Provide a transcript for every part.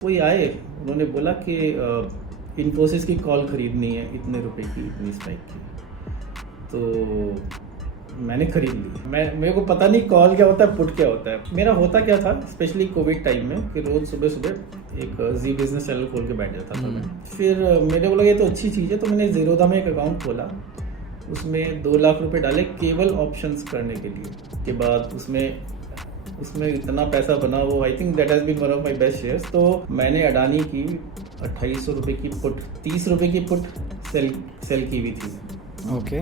कोई आए, उन्होंने बोला कि इन्फोसिस की कॉल खरीदनी है इतने रुपए की, इतनी स्ट्राइक की। तो मैंने खरीद ली। मेरे को पता नहीं कॉल क्या होता है, पुट क्या होता है। मेरा होता क्या था स्पेशली कोविड टाइम में कि रोज सुबह सुबह एक जी बिजनेस चैनल खोल के बैठ जाता था मैं। फिर मेरे को लगा ये तो अच्छी चीज़ है, तो मैंने ज़ीरोधा में एक अकाउंट खोला। उसमें 2 लाख रुपए डाले केवल ऑप्शंस करने के लिए। के बाद उसमें इतना पैसा बना, वो I think that has been one of my best shares. तो मैंने अडानी की 2800 रुपये की पुट, 30 रुपये की पुट सेल की हुई थी। ओके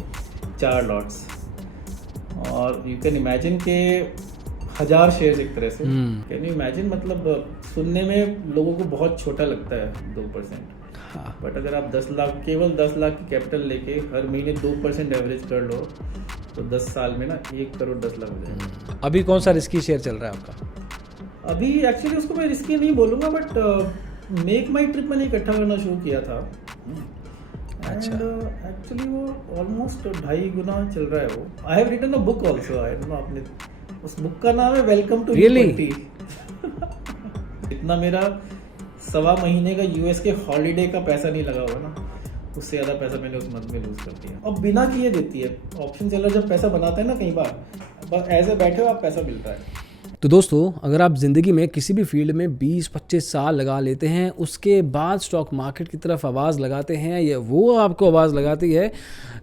4 लॉट्स, और यू कैन इमेजिन के 1000 शेयर्स एक तरह से। कैन यू इमेजिन, मतलब सुनने में लोगों को बहुत छोटा लगता है 2%, बट अगर आप 10 लाख, केवल 10 लाख की कैपिटल लेके हर महीने 2% एवरेज कर लो तो 10 साल में ना 1 करोड़ 10 लाख हो जाएगा। अभी कौन सा रिस्की शेयर चल रहा है आपका? अभी एक्चुअली उसको मैं रिस्की नहीं बोलूँगा, बट मेक माई ट्रिप मैंने इकट्ठा करना शुरू किया था। अच्छा। एक्चुअली वो ऑलमोस्ट 2.5 गुना चल रहा है वो। I have written a book also, I don't know आपने, उस बुक का नाम है वेलकम टू Really? इतना मेरा 1.25 महीने का यूएस के हॉलीडे का पैसा नहीं लगा हुआ ना, उससे ज़्यादा पैसा मैंने उस मंथ में लूज कर दिया। और बिना किए देती है ऑप्शन सेलर, जब पैसा बनाते हैं ना कई बार, बस ऐसे बैठे हो आप, पैसा मिलता है। तो दोस्तों, अगर आप ज़िंदगी में किसी भी फील्ड में 20-25 साल लगा लेते हैं, उसके बाद स्टॉक मार्केट की तरफ आवाज़ लगाते हैं या वो आपको आवाज़ लगाती है,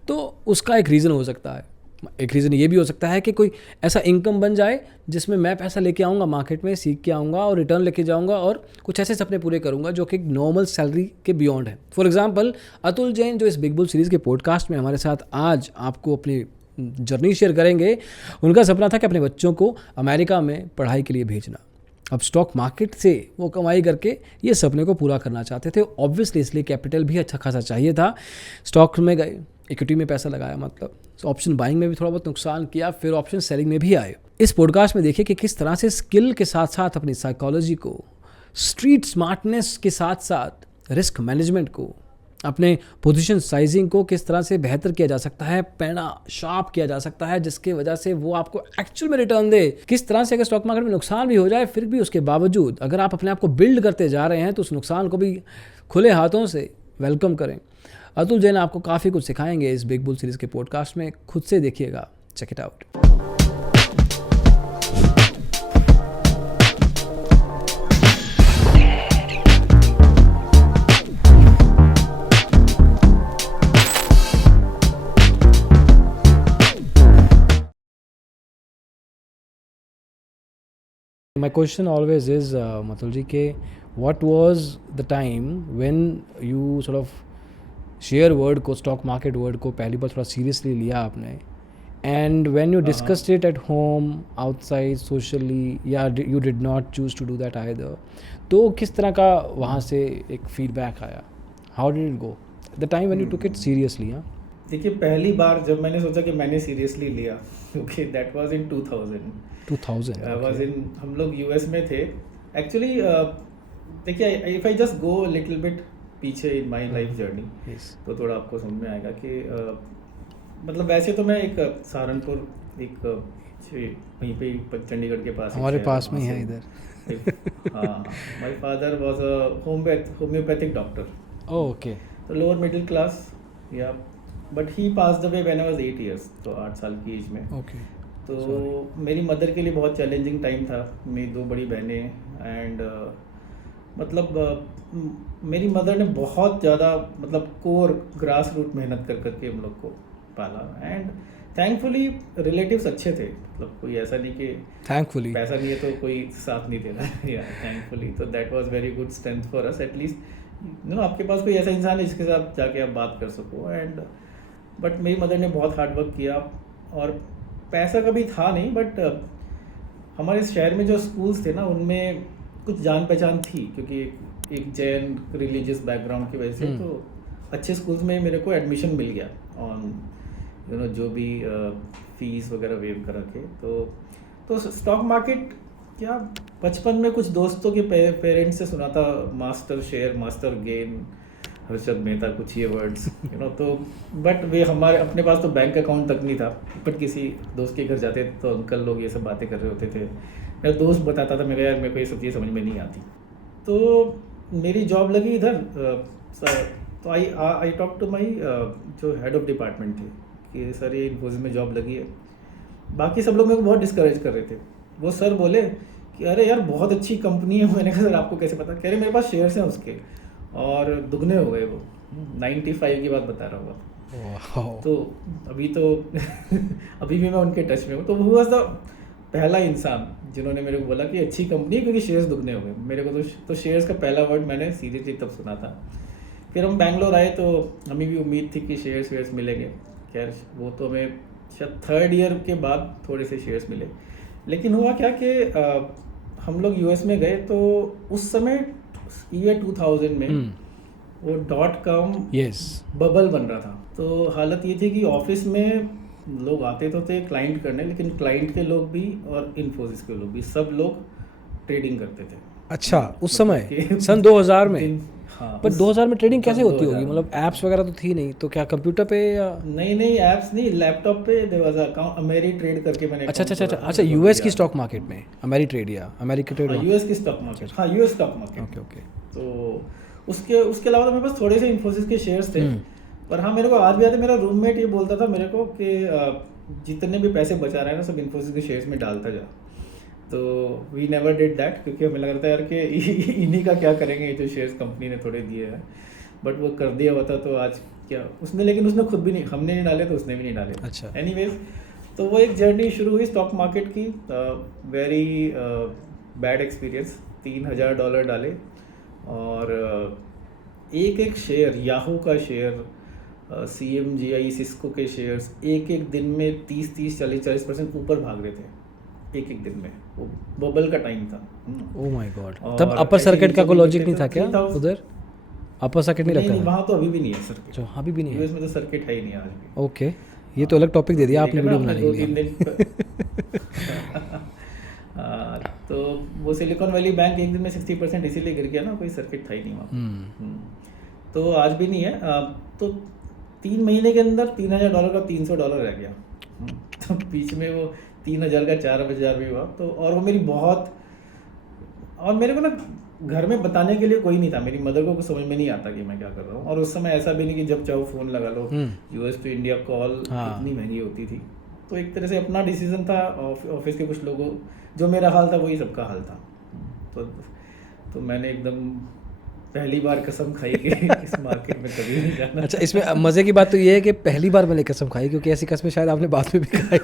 तो उसका एक रीज़न हो सकता है। एक रीज़न ये भी हो सकता है कि कोई ऐसा इनकम बन जाए जिसमें मैं पैसा लेके आऊँगा, मार्केट में सीख के आऊँगा और रिटर्न लेके जाऊँगा और कुछ ऐसे सपने पूरे करूँगा जो कि नॉर्मल सैलरी के बियॉन्ड है। फॉर एग्जांपल, अतुल जैन जो इस बिग बुल सीरीज़ के पॉडकास्ट में हमारे साथ आज आपको अपनी जर्नी शेयर करेंगे, उनका सपना था कि अपने बच्चों को अमेरिका में पढ़ाई के लिए भेजना। अब स्टॉक मार्केट से वो कमाई करके ये सपने को पूरा करना चाहते थे। ऑब्वियसली इसलिए कैपिटल भी अच्छा खासा चाहिए था। स्टॉक में गए, इक्विटी में पैसा लगाया, मतलब ऑप्शन बाइंग में भी थोड़ा बहुत नुकसान किया, फिर ऑप्शन सेलिंग में भी आए। इस पॉडकास्ट में देखिए कि किस तरह से स्किल के साथ साथ अपनी साइकोलॉजी को, स्ट्रीट स्मार्टनेस के साथ साथ रिस्क मैनेजमेंट को, अपने पोजीशन साइजिंग को किस तरह से बेहतर किया जा सकता है, पैना शार्प किया जा सकता है, जिसके वजह से वो आपको एक्चुअल में रिटर्न दे। किस तरह से अगर स्टॉक मार्केट में नुकसान भी हो जाए, फिर भी उसके बावजूद अगर आप अपने आप को बिल्ड करते जा रहे हैं तो उस नुकसान को भी खुले हाथों से वेलकम करें। अतुल जैन आपको काफ़ी कुछ सिखाएंगे इस बिग बुल सीरीज़ के पॉडकास्ट में। खुद से देखिएगा, check it out. My question always is, Matul ji, ke what was the time when you sort of share word को, स्टॉक मार्केट वर्ड को पहली बार थोड़ा सीरियसली लिया आपने, and when you discussed it at home, outside, socially, या you did not choose to do that either, तो किस तरह का वहाँ से एक फीडबैक आया? How did it go the time when you took it seriously? हाँ, देखिए, पहली बार जब मैंने सोचा कि मैंने सीरियसली लिया, okay, that was in 2000। I was in, हम लोग यूएस में थे एक्चुअली। देखिए, if I just go little bit पीछे इन माय लाइफ जर्नी, तो थोड़ा आपको समझ में आएगा कि मतलब वैसे तो मैं एक सहारनपुर, एक वहीं पे चंडीगढ़ के पास, हमारे पास में ही है इधर। हाँ, my father was a homeopathic doctor. Okay. तो लोअर मिडिल क्लास, या but he passed away when I was 8 years, तो 8 साल की एज में। ओके। तो मेरी मदर के लिए बहुत चैलेंजिंग टाइम था। मेरी 2 बड़ी बहनें, एंड मतलब मेरी मदर ने बहुत ज़्यादा, मतलब कोर ग्रास रूट मेहनत करके हम लोग को पाला। एंड थैंकफुली रिलेटिव्स अच्छे थे, मतलब कोई ऐसा नहीं कि थैंकफुली पैसा नहीं है तो कोई साथ नहीं दे रहा। या थैंकफुली, तो that was very good strength for us. At least आपके पास कोई ऐसा इंसान है जिसके साथ जाके आप बात कर सको। एंड बट मेरी मदर ने बहुत हार्ड वर्क किया, और पैसा कभी था नहीं, बट हमारे शहर में जो स्कूल्स थे ना, उनमें कुछ जान पहचान थी, क्योंकि एक जैन रिलीजियस बैकग्राउंड की वजह से, तो अच्छे स्कूल्स में मेरे को एडमिशन मिल गया ऑन जो भी फीस वगैरह वेव करा के। तो स्टॉक मार्केट क्या, बचपन में कुछ दोस्तों के पेरेंट्स से सुना था, master share, master gain, Harshad Mehta, कुछ ये वर्ड्स तो बट वे हमारे अपने पास तो बैंक अकाउंट तक नहीं था। बट किसी दोस्त के घर जाते तो अंकल लोग ये सब बातें कर रहे होते थे, मेरा दोस्त बताता था, मेरे को ये सब चीज़ समझ में नहीं आती। तो मेरी जॉब लगी इधर तो आई टॉक टू माई जो हेड ऑफ डिपार्टमेंट थे कि सर ये इन्फोसिस में जॉब लगी है। बाकी सब लोग मेरे को बहुत डिस्करेज कर रहे थे। वो सर बोले कि अरे यार बहुत अच्छी कंपनी है। मैंने कहा सर आपको कैसे पता? कह रहे मेरे पास शेयर्स हैं उसके और दुगने हो गए वो, 95 की बात बता रहा हूँ। तो अभी तो अभी भी मैं उनके टच में हूँ। तो वो था पहला इंसान जिन्होंने मेरे को बोला कि अच्छी कंपनी है क्योंकि शेयर्स दुगने हो गए। मेरे को तो शेयर्स का पहला वर्ड मैंने सीरियसली तब सुना था। फिर हम बैंगलोर आए तो हमें भी उम्मीद थी कि शेयर्स मिलेंगे। खैर वो तो हमें शायद 3rd ईयर के बाद थोड़े से शेयर्स मिले। लेकिन हुआ क्या कि हम लोग यूएस में गए तो उस समय ईयर 2000 में वो .com बबल बन रहा था। तो हालत ये थी कि ऑफिस में लोग आते तो थे क्लाइंट करने, लेकिन क्लाइंट के लोग भी और इन्फोसिस के लोग भी सब लोग ट्रेडिंग करते थे। अच्छा, उस समय सन 2000 में? हाँ, पर 2000 में ट्रेडिंग कैसे होती होगी? मतलब ऐप्स वगैरह तो थी नहीं, तो क्या कंप्यूटर पे या? नहीं ऐप्स नहीं, लैपटॉप पे देयर वाज अकाउंट अमेरिट्रेड करके मैंने। अच्छा, यूएस की स्टॉक मार्केट में अमेरिट्रेड या अमेरिका ट्रेड? यूएस की स्टॉक मार्केट, हाँ यूएस स्टॉक मार्केट। ओके। तो उसके अलावा तो मेरे पास थोड़े से इन्फोसिस के शेयर्स थे। पर हाँ, मेरे को आज भी याद है मेरा रूममेट ये बोलता था मेरे को कि जितने भी पैसे बचा रहे हैं ना सब इन्फोसिस के शेयर्स में डालता जा। तो वी नेवर डिड दैट क्योंकि हमें लग रहा था यार कि इन्हीं का क्या करेंगे, ये जो शेयर्स कंपनी ने थोड़े दिए हैं। बट वो कर दिया होता तो आज क्या उसने, लेकिन उसने खुद भी नहीं, हमने नहीं डाले तो उसने भी नहीं डाले। अच्छा, एनीवेज तो वो एक जर्नी शुरू हुई स्टॉक मार्केट की। Very bad experience. $3000 डाले और एक शेयर, याहू का शेयर, CMGI सिस्को के शेयर्स एक दिन में 30-40% ऊपर भाग रहे थे एक दिन में। वो बबल का टाइम था। Oh my God. तब अपर सर्किट का कोई लॉजिक नहीं था क्या उधर? अपर सर्किट नहीं लगता? वहाँ तो अभी भी नहीं है सर्किट। जो अभी भी नहीं है यूएस में तो सर्किट है ही नहीं आज भी। ओके, ये तो अलग टॉपिक दे दिया आपने वीडियो बनाने के लिए। तो वो सिलिकॉन वैली बैंक एक दिन में 60% इसीलिए गिर गया ना, कोई सर्किट था ही नहीं वहाँ। तो आज भी नहीं है। तो 3 महीने के अंदर $3000 का $300 रह गया। तो बीच में वो 3000 का 4000 भी हुआ। तो और वो मेरी बहुत, और मेरे को ना घर में बताने के लिए कोई नहीं था। मेरी मदर को कुछ समझ में नहीं आता कि मैं क्या कर रहा हूँ। और उस समय ऐसा भी नहीं कि जब चाहो फ़ोन लगा लो। US टू इंडिया कॉल इतनी महंगी होती थी। तो एक तरह से अपना डिसीजन था। ऑफिस के कुछ लोगों, जो मेरा हाल था वही सबका हाल था। तो मैंने एकदम पहली बार कसम खाई कि इस मार्केट में कभी नहीं जाना। अच्छा, इसमें मज़े की बात तो ये है कि पहली बार मैंने कसम खाई, क्योंकि ऐसी कसमें शायद आपने बाद में भी खाई।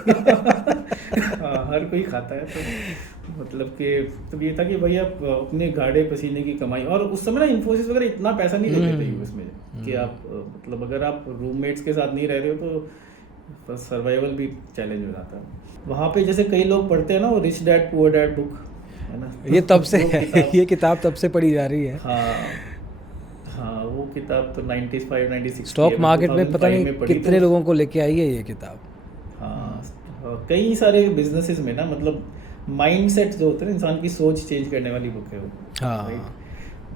हाँ, हर कोई खाता है। तो मतलब कि तो ये था कि भैया अपने गाढ़े पसीने की कमाई। और उस समय ना इन्फोसिस वगैरह इतना पैसा नहीं देते थे यूएस में कि आप मतलब अगर आप रूममेट्स के साथ नहीं रह रहे हो तो सर्वाइवल भी चैलेंज हो जाता है वहाँ पे। जैसे कई लोग पढ़ते हैं ना वो rich dad poor dad book, है ना, ये तब से है, ये किताब तब से पढ़ी जा रही है। हाँ, वो किताब तो 95-96 स्टॉक मार्केट में पता नहीं कितने लोगों को लेके आई है ये किताब। हाँ, कई सारे बिजनेसेस में ना, मतलब माइंडसेट जो होते हैं इंसान की सोच चेंज करने वाली बुक है वो। हाँ,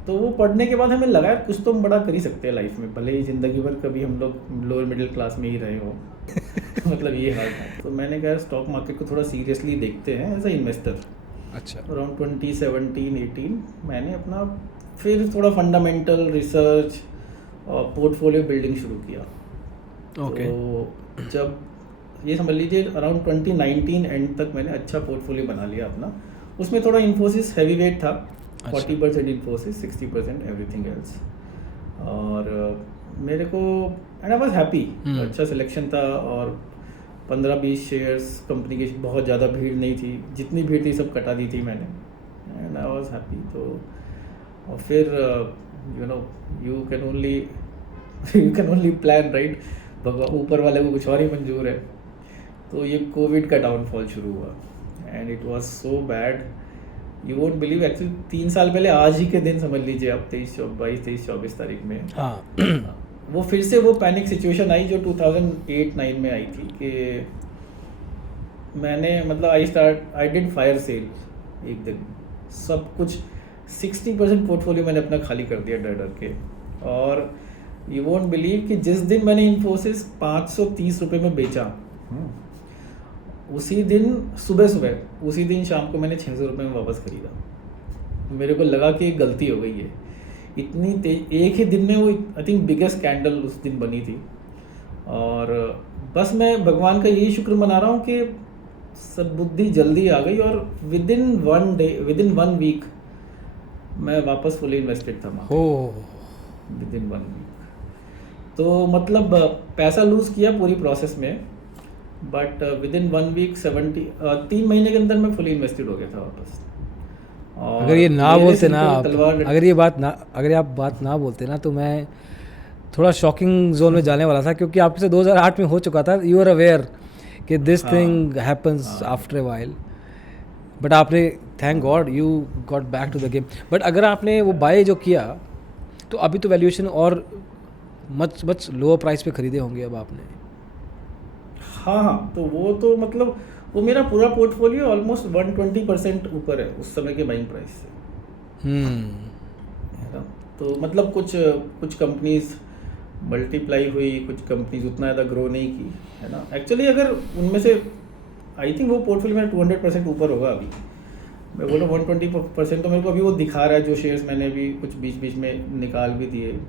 तो वो पढ़ने के बाद हमें लगा कुछ तो हम बड़ा कर ही सकते हैं लाइफ में, भले ही ज़िंदगी भर कभी हम लोग लोअर मिडिल क्लास में ही रहे हो। मतलब ये हाल था। तो मैंने कहा स्टॉक मार्केट को थोड़ा सीरियसली देखते हैं एज अ इन्वेस्टर। अच्छा, अराउंड 2017-18 मैंने अपना फिर थोड़ा फंडामेंटल रिसर्च और पोर्टफोलियो बिल्डिंग शुरू किया। ओके। तो जब ये समझ लीजिए अराउंड 2019 एंड तक मैंने अच्छा पोर्टफोलियो बना लिया अपना। उसमें थोड़ा इन्फोसिस हैवी वेट था। 40% इन्फोसिस, 60% एवरीथिंग एल्स। और मेरे को एंड आई वाज हैप्पी, अच्छा सिलेक्शन था। और 15-20 शेयर्स कंपनी की, बहुत ज़्यादा भीड़ नहीं थी, जितनी भीड़ थी सब कटा दी थी मैंने, एंड आई वाज हैप्पी। तो और फिर you know you can only plan, right. ऊपर वाले को कुछ और ही मंजूर है। तो ये कोविड का डाउनफॉल शुरू हुआ and it was so bad, you won't believe. Actually 3 साल पहले आज ही के दिन समझ लीजिए आप 23-24 तारीख में, हाँ, वो फिर से वो पैनिक सिचुएशन आई जो 2008-9 में आई थी कि मैंने मतलब आई डिड फायर सेल एक दिन, सब कुछ 60% पोर्टफोलियो मैंने अपना खाली कर दिया डर के। और यू वोंट बिलीव कि जिस दिन मैंने इन्फोसिस 530 रुपये में बेचा, उसी दिन सुबह उसी दिन शाम को मैंने 600 रुपये में वापस खरीदा। मेरे को लगा कि गलती हो गई है इतनी तेज एक ही दिन में वो आई थिंक बिगेस्ट कैंडल उस दिन बनी थी। और बस मैं भगवान का यही शुक्र मना रहा हूँ कि सब बुद्धि जल्दी आ गई और विद इन 1 वीक मैं वापस फुली इन्वेस्टेड था हो विद इन 1 वीक। तो मतलब पैसा लूज़ किया पूरी प्रोसेस में, बट विद इन 1 वीक 3 महीने के अंदर मैं फुली इन्वेस्टेड हो गया था वापस। और अगर ये ना मेरे बोलते सिर ना पे आप, तलवार अगर आप बात ना बोलते ना, तो मैं थोड़ा शॉकिंग जोन में जाने वाला था, क्योंकि आपके से 2008 में हो चुका था। यू आर अवेयर कि दिस हाँ, thing happens after a while, but आपने thank god you got back to the game. But अगर आपने वो बाय जो किया, तो अभी तो वैल्यूएशन और मच लोअर प्राइस पे खरीदे होंगे अब आपने। हाँ, तो वो तो मतलब वो मेरा पूरा पोर्टफोलियो ऑलमोस्ट 120% ऊपर है उस समय के बाइंग प्राइस से, है ना। तो मतलब कुछ कंपनीज मल्टीप्लाई हुई, कुछ कंपनीज उतना ज़्यादा ग्रो नहीं की, है ना। एक्चुअली अगर उनमें से आई थिंक वो पोर्टफोलियो मेरा 200% ऊपर होगा अभी। मैं बोल रहा हूँ 120% तो मेरे को अभी वो दिखा रहा है, जो शेयर्स मैंने अभी कुछ बीच बीच में निकाल भी दिए।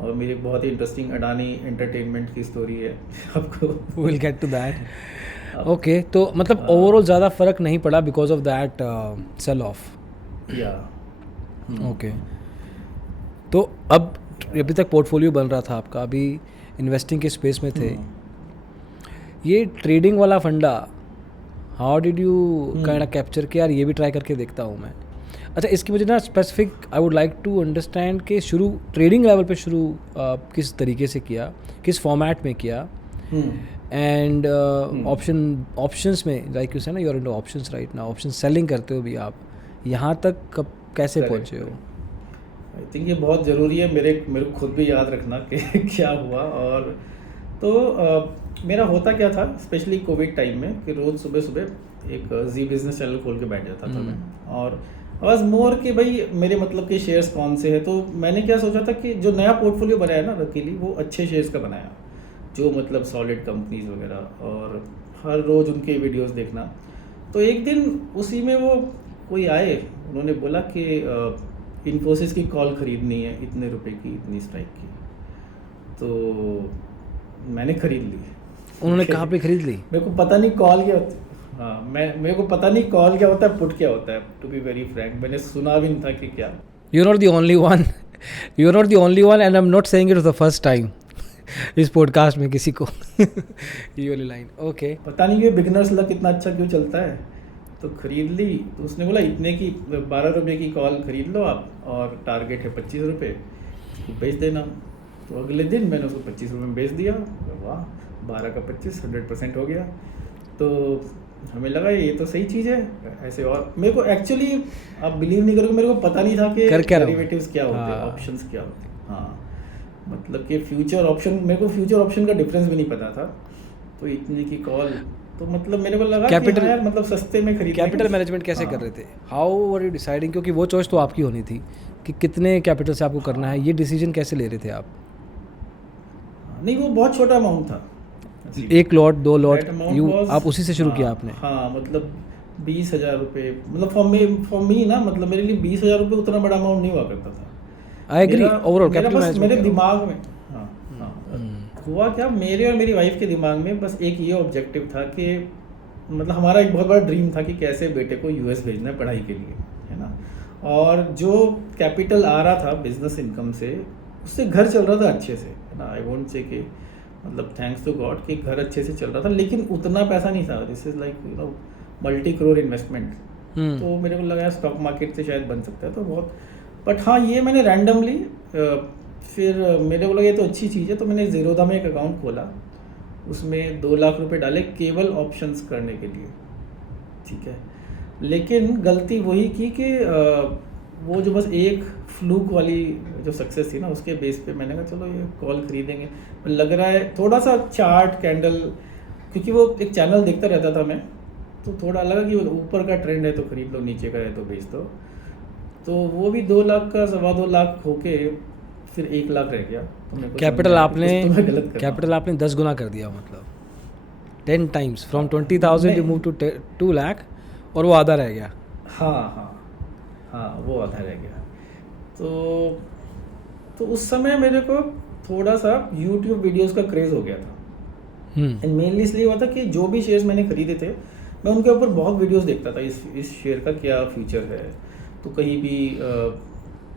और मेरी एक बहुत ही इंटरेस्टिंग अडानी एंटरटेनमेंट की स्टोरी है आपको will get to that. Okay, तो मतलब ओवरऑल ज़्यादा फर्क नहीं पड़ा because of that sell off. या ओके, तो अब अभी तक पोर्टफोलियो बन रहा था आपका, अभी इन्वेस्टिंग के स्पेस में थे, ये ट्रेडिंग वाला फंडा how did you kind of capture किया? यार ये भी ट्राई करके देखता हूँ मैं। अच्छा, इसकी मुझे ना specific I would like to understand कि शुरू ट्रेडिंग लेवल पे शुरू किस तरीके से किया, किस फॉर्मेट में किया, एंड ऑप्शंस में लाइक यू से ना you are into options right now, option selling करते हो भी आप, यहाँ तक कब कैसे पहुँचे हो? आई थिंक ये बहुत ज़रूरी है मेरे को खुद भी याद रखना कि क्या हुआ। और तो मेरा होता क्या था स्पेशली कोविड टाइम में कि रोज़ सुबह सुबह एक जी बिजनेस चैनल खोल के बैठ जाता था मैं, और बस मोर कि भाई मेरे मतलब के शेयर्स कौन से हैं। तो मैंने क्या सोचा था कि जो नया पोर्टफोलियो बनाया ना रकीली, वो अच्छे शेयर्स का बनाया, जो मतलब सॉलिड कंपनीज वगैरह, और हर रोज़ उनके वीडियोस देखना। तो एक दिन उसी में वो कोई आए, उन्होंने बोला कि इन्फोसिस की कॉल खरीदनी है इतने रुपए की, इतनी स्ट्राइक की। तो मैंने खरीद ली। उन्होंने कहाँ पे खरीद ली? मेरे को पता नहीं कॉल क्या होता है। हाँ, मेरे को पता नहीं कॉल क्या होता है, पुट क्या होता है, टू बी वेरी फ्रैंक मैंने सुना भी नहीं था कि क्या। You are not the only one, you are not the only one, and I am not saying it for the first time इस पॉडकास्ट में किसी को ये वाली लाइन। ओके, पता नहीं ये बिगनर्स लक इतना अच्छा क्यों चलता है। तो खरीद ली। तो उसने बोला इतने की 12 रुपये की कॉल खरीद लो आप, और टारगेट है 25 रुपये, उसको बेच देना। तो अगले दिन मैंने उसको 25 रुपये में बेच दिया। वाह, 12 का 25 100% हो गया। तो हमें लगा ये तो सही चीज़ है ऐसे। और मेरे को एक्चुअली आप बिलीव नहीं करोगे, मेरे को पता नहीं था कि डेरिवेटिव्स क्या होते हैं, ऑप्शंस क्या होते हैं। हाँ, मतलब कि फ्यूचर ऑप्शन, मेरे को फ्यूचर ऑप्शन का डिफरेंस भी नहीं पता था। तो इतने की कॉल, तो मतलब मेरे को लगा कैपिटल, कि यार मतलब सस्ते में खरीद। कैपिटल मैनेजमेंट कैसे कर रहे थे? How were you deciding? क्योंकि वो चॉइस तो आपकी होनी थी कि कितने कैपिटल से आपको करना है, ये डिसीजन कैसे ले रहे थे आप? नहीं, वो बहुत छोटा अमाउंट था, 1 लॉट 2 लॉट, आप उसी से शुरू किया आपने? हाँ, मतलब 20,000 रुपये, मतलब फॉर मी ना, मतलब मेरे लिए 20,000 रुपये उतना बड़ा अमाउंट नहीं हुआ करता था। I agree, overall capital management मेरे दिमाग में हुआ क्या, मेरे और मेरी वाइफ के दिमाग में बस एक ये ऑब्जेक्टिव था कि मतलब हमारा एक बहुत बड़ा ड्रीम था कि कैसे बेटे को यूएस भेजना है पढ़ाई के लिए, है ना। और जो कैपिटल आ रहा था बिजनेस इनकम से, उससे घर चल रहा था अच्छे से, है ना। आई वोंट से कि मतलब थैंक्स टू गॉड कि घर अच्छे से चल रहा था, लेकिन उतना पैसा नहीं था। This is like you know multi crore investment. तो मेरे को लगा स्टॉक मार्केट से शायद बन सकता है, तो बहुत। बट हाँ, ये मैंने रैंडमली फिर मेरे को लगा ये तो अच्छी चीज़ है, तो मैंने ज़ीरोधा में एक अकाउंट खोला, उसमें 2 लाख रुपए डाले केवल ऑप्शंस करने के लिए, ठीक है। लेकिन गलती वही की कि वो जो बस एक फ्लूक वाली जो सक्सेस थी ना, उसके बेस पे मैंने कहा चलो ये कॉल खरीदेंगे। लग रहा है थोड़ा सा चार्ट कैंडल, क्योंकि वो एक चैनल देखता रहता था मैं, तो थोड़ा लगा कि ऊपर का ट्रेंड है तो खरीद लो, नीचे का है तो बेच दो। तो वो भी 2 लाख का 2.25 लाख होके फिर 1 लाख रह गया। तो कैपिटल आपने 10 गुना कर दिया, मतलब 10 times, from 20,000 you move to 2 lakh, और वो आधा रह गया। हाँ, वो आधा रह गया। तो तो उस समय मेरे को थोड़ा सा यूट्यूब वीडियोस का क्रेज़ हो गया था। एंड मेनली इसलिए हुआ था कि जो भी शेयर्स मैंने खरीदे थे मैं उनके ऊपर बहुत वीडियोस देखता था, इस शेयर का क्या फ्यूचर है, तो कहीं भी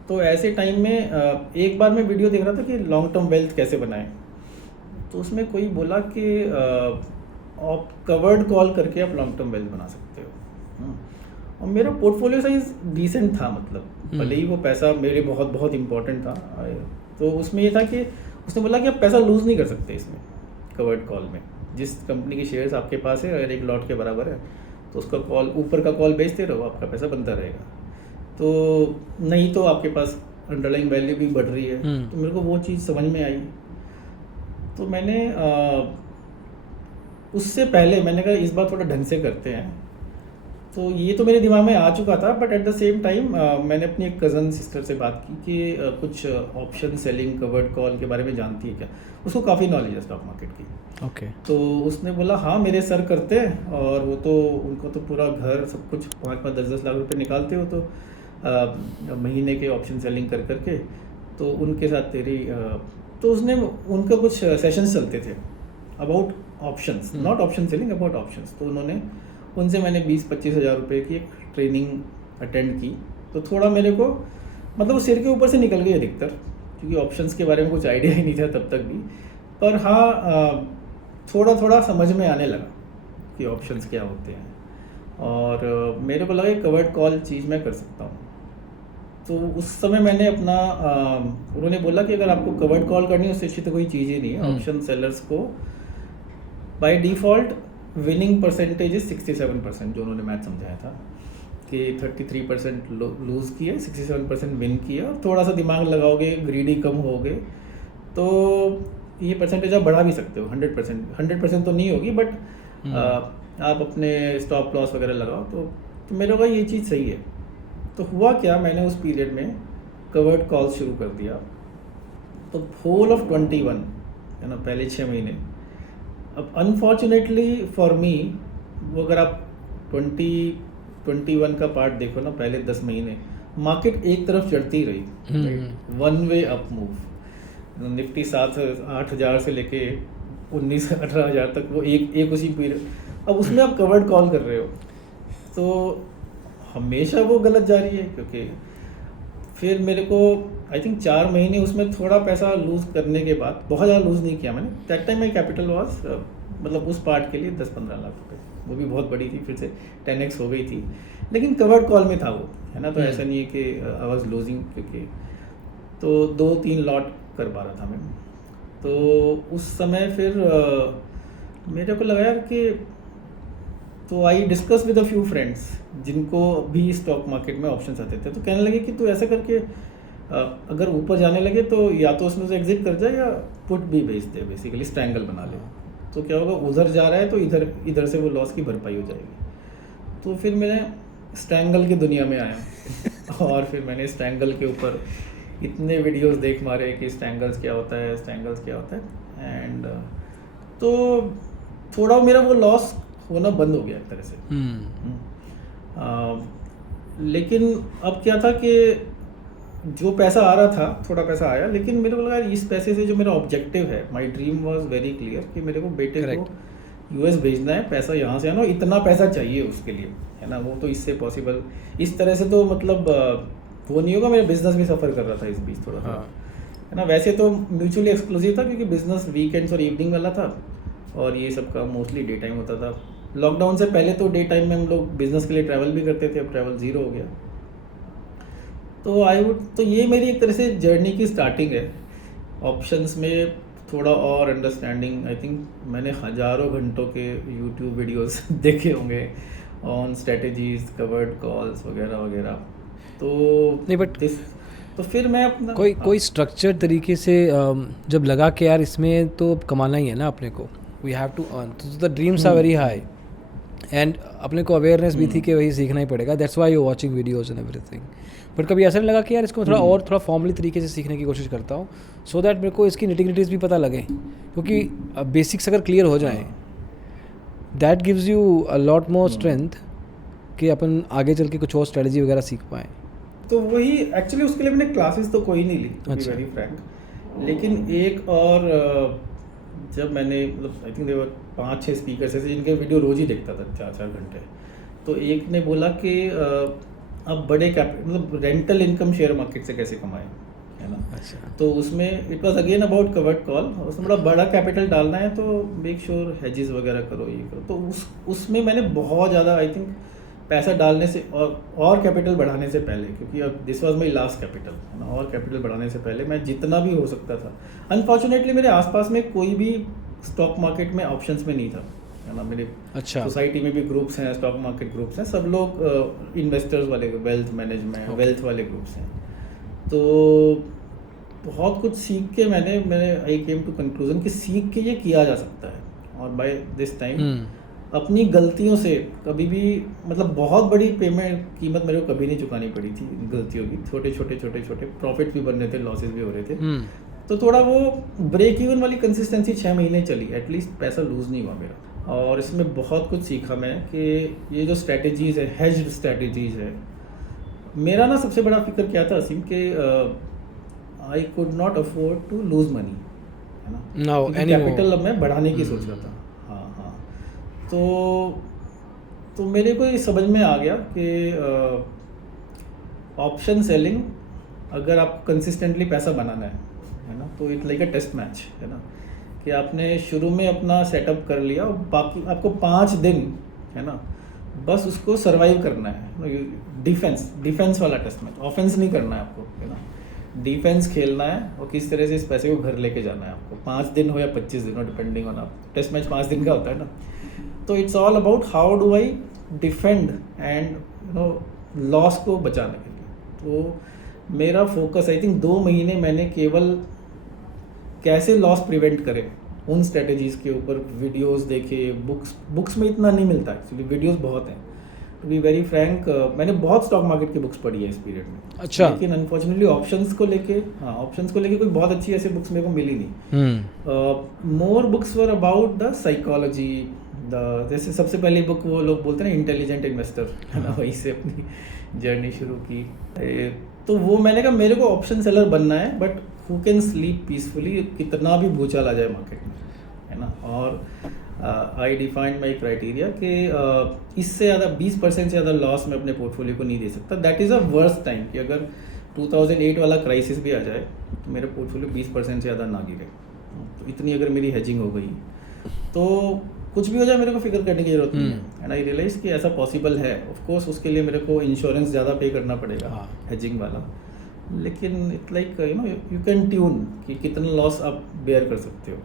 तो ऐसे टाइम में एक बार मैं वीडियो देख रहा था कि लॉन्ग टर्म वेल्थ कैसे बनाएं। तो उसमें कोई बोला कि आप कवर्ड कॉल करके आप लॉन्ग टर्म वेल्थ बना सकते हो। और मेरा पोर्टफोलियो साइज डिसेंट था, मतलब भले ही वो पैसा मेरे बहुत बहुत इंपॉर्टेंट था। तो उसमें ये था कि उसने बोला कि आप पैसा लूज़ नहीं कर सकते इसमें कवर्ड कॉल में। जिस कंपनी के शेयर्स आपके पास है अगर एक लॉट के बराबर है तो उसका कॉल, ऊपर का कॉल बेचते रहो, आपका पैसा बनता रहेगा। तो नहीं तो आपके पास अंडरलाइन वैल्यू भी बढ़ रही है। तो मेरे को वो चीज़ समझ में आई। तो मैंने उससे पहले मैंने कहा इस बार थोड़ा ढंग से करते हैं। तो ये तो मेरे दिमाग में आ चुका था, but at the same time मैंने अपनी एक कज़न सिस्टर से बात की कि कुछ ऑप्शन सेलिंग कवर्ड कॉल के बारे में जानती है क्या। उसको काफ़ी नॉलेज है स्टॉक मार्केट की। ओके। तो उसने बोला हाँ मेरे सर करते हैं, और वो तो उनको तो पूरा घर सब कुछ 5-5 10-10 लाख रुपए निकालते हो तो महीने के ऑप्शन सेलिंग कर करके, तो उनके साथ तेरी तो उसने उनका कुछ सेशंस चलते थे about options, not option selling, about options. तो उनसे मैंने 20-25 हज़ार रुपये की एक ट्रेनिंग अटेंड की। तो थोड़ा मेरे को मतलब वो सिर के ऊपर से निकल गई अधिकतर, क्योंकि ऑप्शंस के बारे में कुछ आइडिया ही नहीं था तब तक भी। पर हाँ थोड़ा थोड़ा समझ में आने लगा कि ऑप्शंस क्या होते हैं, और मेरे को लगा कि कवर्ड कॉल चीज़ मैं कर सकता हूँ। तो उस समय मैंने अपना उन्होंने बोला कि अगर आपको कवर्ड कॉल करनी है उससे अच्छी तो कोई चीज़ ही नहीं है। ऑप्शन सेलर्स को by default winning percentage is 67%, जो उन्होंने मैथ समझाया था कि 33% लूज़ किए, 67% विन किए, और थोड़ा सा दिमाग लगाओगे, ग्रीडी कम होगे तो ये परसेंटेज आप बढ़ा भी सकते हो। 100% तो नहीं होगी, बट आप अपने स्टॉप लॉस वगैरह लगाओ तो मेरे को ये चीज़ सही है। तो हुआ क्या, मैंने उस पीरियड में कवर्ड कॉल शुरू कर दिया। तो होल ऑफ 21 है ना, पहले 6 महीने। अब अनफॉर्चुनेटली फॉर मी, वो अगर आप 2021 का पार्ट देखो ना, पहले 10 महीने मार्केट एक तरफ चढ़ती रही, one way up move. Nifty 8,000 से लेके 19-18 हज़ार तक वो एक उसी पीरियड। अब उसमें आप कवर्ड कॉल कर रहे हो तो हमेशा वो गलत जा रही है, क्योंकि फिर मेरे को आई थिंक 4 महीने उसमें थोड़ा पैसा लूज़ करने के बाद, बहुत ज़्यादा लूज़ नहीं किया मैंने। That time my capital was मतलब उस पार्ट के लिए 10-15 लाख रुपए, वो भी बहुत बड़ी थी, फिर से 10x हो गई थी, लेकिन कवर्ड कॉल में था वो, है ना। तो ऐसा नहीं है कि आई वॉज लूजिंग, क्योंकि तो 2-3 लॉट कर पा रहा था मैं। तो उस समय फिर मेरे को लगा यार कि, तो I discuss with a few friends जिनको भी स्टॉक मार्केट में ऑप्शंस आते थे। तो कहने लगे कि तू ऐसा करके अगर ऊपर जाने लगे तो या तो उसमें से एग्जिट कर जाए या पुट भी बेच दे, बेसिकली स्ट्रैंगल बना ले। तो क्या होगा, उधर जा रहा है तो इधर से वो लॉस की भरपाई हो जाएगी। तो फिर मैंने स्ट्रैंगल की दुनिया में आया और फिर मैंने स्ट्रैंगल के ऊपर इतने वीडियोस देख मारे कि स्ट्रैंगल्स क्या होता है, एंड तो थोड़ा मेरा वो लॉस होना बंद हो गया एक तरह से। लेकिन अब क्या था कि जो पैसा आ रहा था, थोड़ा पैसा आया, लेकिन मेरे को लगा इस पैसे से जो मेरा ऑब्जेक्टिव है, my dream was very clear कि मेरे को बेटे को यूएस भेजना है, पैसा यहाँ से आना, इतना पैसा चाहिए उसके लिए, है ना। वो तो इससे पॉसिबल, इस तरह से तो मतलब वो नहीं होगा। मेरा बिजनेस भी सफ़र कर रहा था इस बीच थोड़ा सा, है ना। वैसे तो म्यूचुअली एक्सक्लूसिव था क्योंकि बिजनेस वीकेंड्स और इवनिंग वाला था, और ये सब का मोस्टली डे टाइम होता था। लॉकडाउन से पहले तो डे टाइम में हम लोग बिजनेस के लिए ट्रैवल भी करते थे, अब ट्रैवल ज़ीरो हो गया। तो ये मेरी एक तरह से जर्नी की स्टार्टिंग है ऑप्शंस में। थोड़ा और अंडरस्टैंडिंग, आई थिंक मैंने हज़ारों घंटों के यूट्यूब वीडियोस देखे होंगे ऑन स्ट्रेटजीज, कवर्ड कॉल्स वगैरह वगैरह। तो नहीं, बट तो फिर मैं अपना कोई स्ट्रक्चर तरीके से जब लगा कि यार इसमें तो कमाना ही है ना अपने को, वी हैव टू अर्न, तो the dreams are very high, and अपने को अवेयरनेस भी थी कि वही सीखना ही पड़ेगा, that's why you watching videos and everything. But कभी ऐसा नहीं लगा कि यार इसको थोड़ा फॉर्मली तरीके से सीखने की कोशिश करता हूँ, सो दैट मेरे को इसकी निटिग्रिटीज़ भी पता लगे, क्योंकि बेसिक्स अगर क्लियर हो जाएँ that gives you a lot more strength कि अपन आगे चल के कुछ और स्ट्रेटजी वगैरह सीख पाएँ। तो वही एक्चुअली उसके लिए मैंने क्लासेस तो कोई नहीं ली, टू बी अच्छा। Very Frank. लेकिन एक और जब मैंने मतलब आई थिंक देवर 5-6 स्पीकर्स ऐसे जिनके वीडियो रोज ही देखता था 4-4 घंटे, तो एक ने बोला कि आप बड़े मतलब रेंटल इनकम शेयर मार्केट से कैसे कमाएं, है ना। अच्छा। तो उसमें it was again about covered call, उसमें बड़ा बड़ा कैपिटल डालना है तो मेक श्योर हेजेस वगैरह करो, ये करो। तो उसमें मैंने बहुत ज़्यादा आई थिंक पैसा डालने से और कैपिटल बढ़ाने से पहले, क्योंकि अब this was my last capital, है ना, और कैपिटल बढ़ाने से पहले मैं जितना भी हो सकता था, अनफॉर्चुनेटली मेरे आसपास में कोई भी स्टॉक मार्केट में ऑप्शंस में नहीं था, है ना। मेरे अच्छा। सोसाइटी में भी ग्रुप्स हैं, स्टॉक मार्केट ग्रुप्स हैं, सब लोग इन्वेस्टर्स वाले, वेल्थ मैनेजमेंट, वेल्थ वाले ग्रुप्स हैं। तो बहुत कुछ सीख के मैंने आई केम टू कंक्लूजन कि सीख के ये किया जा सकता है, और बाय दिस टाइम अपनी गलतियों से कभी भी मतलब बहुत बड़ी पेमेंट कीमत मेरे को कभी नहीं चुकानी पड़ी थी इन गलतियों की। छोटे छोटे प्रॉफिट भी बन रहे थे, लॉसेस भी हो रहे थे। तो थोड़ा वो ब्रेक इवन वाली कंसिस्टेंसी 6 महीने चली, एटलीस्ट पैसा लूज नहीं हुआ मेरा। और इसमें बहुत कुछ सीखा मैं कि ये जो स्ट्रैटेजीज है, हेज्ड स्ट्रैटेजीज है, मेरा ना सबसे बड़ा फिक्र क्या था असीम कि I could not afford to lose money, है ना। No, कैपिटल अब मैं बढ़ाने की सोच रहा था। हाँ। तो मेरे को ये समझ में आ गया कि ऑप्शन सेलिंग अगर आप कंसिस्टेंटली पैसा बनाना है ना, तो it's like a test match, है ना, कि आपने शुरू में अपना सेटअप कर लिया, बाकी आपको 5 दिन, है ना, बस उसको सर्वाइव करना है। डिफेंस वाला टेस्ट मैच, ऑफेंस नहीं करना है आपको, है ना, डिफेंस खेलना है और किस तरह से इस पैसे को घर लेके जाना है आपको। 5 दिन हो या 25 दिन हो, डिपेंडिंग ऑन, आप टेस्ट मैच 5 दिन का होता है ना। तो it's all about how do I defend and you know loss को बचाने के लिए। तो मेरा फोकस आई थिंक 2 महीने मैंने केवल कैसे लॉस प्रिवेंट करें उन स्ट्रेटजीज़ के ऊपर वीडियोस देखे। बुक्स में इतना नहीं मिलता एक्चुअली, वीडियोस बहुत हैं। टू बी वेरी फ्रैंक, मैंने बहुत स्टॉक मार्केट की बुक्स पढ़ी है इस पीरियड में। अच्छा। लेकिन अनफॉर्चुनेटली ऑप्शंस को लेके कोई बहुत अच्छी ऐसी बुक्स मेरे को मिली नहीं। More books were about the psychology, जैसे सबसे पहली बुक वो लोग बोलते हैं ना, इंटेलिजेंट इन्वेस्टर, है ना, वहीं से अपनी जर्नी शुरू की। तो वो मैंने कहा मेरे को ऑप्शन सेलर बनना है, but who can sleep peacefully, कितना भी भूचाल आ जाए मार्केट में, है ना। और आई डिफाइंड माई क्राइटेरिया कि इससे ज़्यादा 20% से ज़्यादा लॉस मैं अपने पोर्टफोलियो को नहीं दे सकता। That is a worst time कि अगर 2008 वाला क्राइसिस भी आ जाए तो मेरा पोर्टफोलियो 20% से ज़्यादा ना गिरे। तो इतनी अगर मेरी हेजिंग हो गई तो कुछ भी हो जाए मेरे को फिक्र करने की जरूरत नहीं है। एंड आई रियलाइज कि ऐसा पॉसिबल है। ऑफ कोर्स उसके लिए मेरे को इंश्योरेंस ज़्यादा पे करना पड़ेगा, हेजिंग वाला, लेकिन it's like you know you can tune कि कितना लॉस आप बेयर कर सकते हो।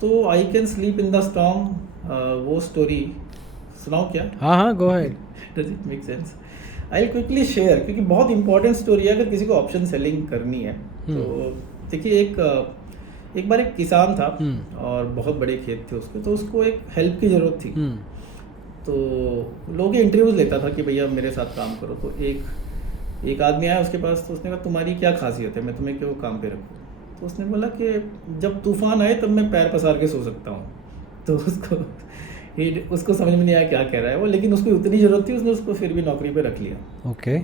तो आई can sleep in the storm, वो स्टोरी सुनाऊँ क्या? हाँ, go ahead. Does it make sense? I quickly share, क्योंकि बहुत इंपॉर्टेंट स्टोरी है अगर किसी को ऑप्शन सेलिंग करनी है। तो देखिए, एक बार एक किसान था और बहुत बड़े खेत थे उसके, तो उसको एक हेल्प की ज़रूरत थी। तो लोग इंटरव्यूज लेता था कि भैया मेरे साथ काम करो। तो एक आदमी आया उसके पास, तो उसने कहा तुम्हारी क्या खासियत है, मैं तुम्हें क्यों काम पे रखूँ? तो उसने बोला कि जब तूफान आए तब मैं पैर पसार के सो सकता हूँ। तो उसको समझ में नहीं आया क्या कह रहा है वो, लेकिन उसको उतनी ज़रूरत थी, उसने उसको फिर भी नौकरी पे रख लिया। ओके।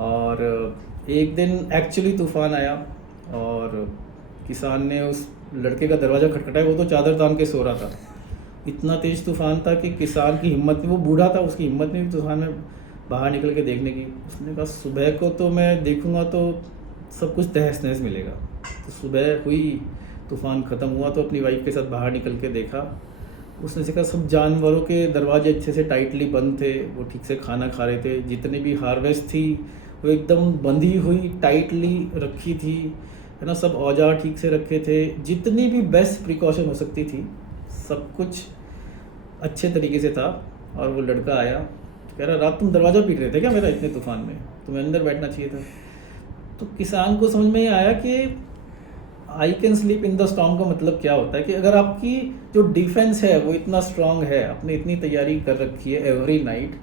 और एक दिन एक्चुअली तूफान आया और किसान ने उस लड़के का दरवाज़ा खटखटाया। वो तो चादर तान के सो रहा था। इतना तेज़ तूफान था कि किसान की हिम्मत नहीं, वो बूढ़ा था, उसकी हिम्मत नहीं तूफान में बाहर निकल के देखने की। उसने कहा सुबह को तो मैं देखूंगा तो सब कुछ तहस नहस मिलेगा। तो सुबह हुई, तूफान ख़त्म हुआ तो अपनी वाइफ के साथ बाहर निकल के देखा। उसने देखा सब जानवरों के दरवाजे अच्छे से टाइटली बंद थे, वो ठीक से खाना खा रहे थे। जितनी भी हार्वेस्ट थी वो एकदम बंधी हुई टाइटली रखी थी, है ना। सब औजार ठीक से रखे थे, जितनी भी बेस्ट प्रिकॉशन हो सकती थी सब कुछ अच्छे तरीके से था। और वो लड़का आया, कह रहा रात तुम दरवाज़ा पीट रहे थे क्या मेरा इतने तूफान में, तुम्हें अंदर बैठना चाहिए था। तो किसान को समझ में ये आया कि I can sleep in the storm का मतलब क्या होता है कि अगर आपकी जो डिफेंस है वो इतना स्ट्रांग है, आपने इतनी तैयारी कर रखी है एवरी नाइट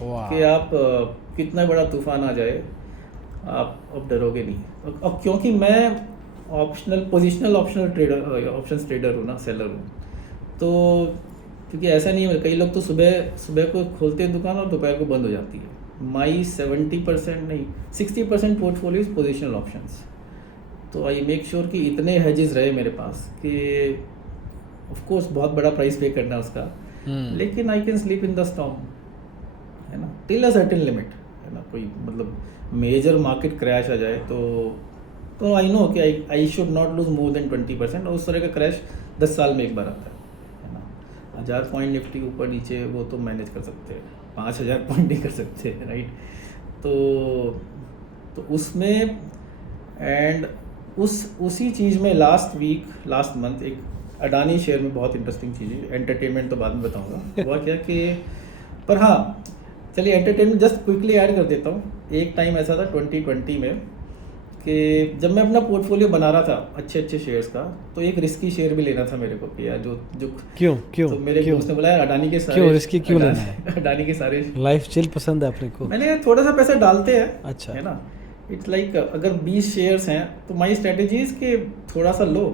कि आप कितना बड़ा तूफान आ जाए आप अब डरोगे नहीं। अब क्योंकि मैं ऑप्शनल ट्रेडर हूँ ना, सेलर हूँ, तो क्योंकि ऐसा नहीं है, कई लोग तो सुबह सुबह को खोलते हैं दुकान और दोपहर को बंद हो जाती है। माई 70% नहीं 60% पोर्टफोलियो इज पोजिशनल ऑप्शंस। तो आई मेक श्योर कि इतने हेजेस रहे मेरे पास कि ऑफ कोर्स बहुत बड़ा प्राइस पे करना है उसका, लेकिन आई can sleep in the storm, है ना, टिल अ सर्टेन लिमिट, है ना। कोई मतलब मेजर मार्केट क्रैश आ जाए तो आई नो कि I should not lose more than 20%। और उस तरह का क्रैश 10 साल में एक बार आता है ना। 1000 पॉइंट निफ्टी ऊपर नीचे वो तो मैनेज कर सकते हैं, 5000 पॉइंट नहीं कर सकते, राइट। तो उसमें एंड उसी चीज़ में लास्ट मंथ एक अडानी शेयर में बहुत इंटरेस्टिंग चीज़ है, एंटरटेनमेंट तो बाद में बताऊंगा हुआ क्या कि, पर हाँ चलिए एंटरटेनमेंट जस्ट क्विकली ऐड कर देता हूँ। एक टाइम ऐसा था 2020 में कि जब मैं अपना पोर्टफोलियो बना रहा था अच्छे शेयर्स का, तो एक रिस्की शेयर भी लेना था मेरे को कि यार जो क्यों तो मेरे दोस्त ने बोला अडानी के सारे, क्यों रिस्की क्यों लेना है? अडानी के सारे लाइफ स्टाइल पसंद है अपने को। मैंने थोड़ा सा पैसा डालते हैं, अच्छा है ना। इट्स लाइक अगर 20 शेयर्स हैं तो माई स्ट्रेटेजी इज कि थोड़ा सा लो,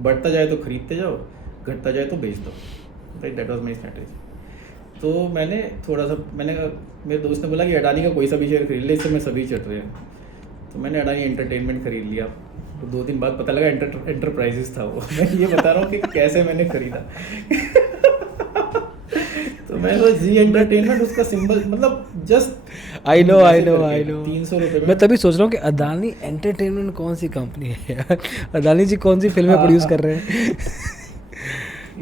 बढ़ता जाए तो खरीदते जाओ, घटता जाए तो बेच दो, right. That was my strategy. तो मैंने मेरे दोस्त ने बोला कि अडानी का कोई सा भी शेयर खरीद ले, इससे मैं सभी चढ़ रहे हैं। तो मैंने अडानी एंटरटेनमेंट खरीद लिया। तो 2 दिन बाद पता लगा एंटरप्राइजेस था वो। मैं ये बता रहा हूँ कि कैसे मैंने खरीदा। तो मैं वो जी एंटरटेनमेंट उसका सिंबल मतलब जस्ट आई नो 300 रुपये मैं तभी सोच रहा हूँ कि अदानी एंटरटेनमेंट कौन सी कंपनी है यार? अदानी जी कौन सी फिल्में प्रोड्यूस कर रहे हैं?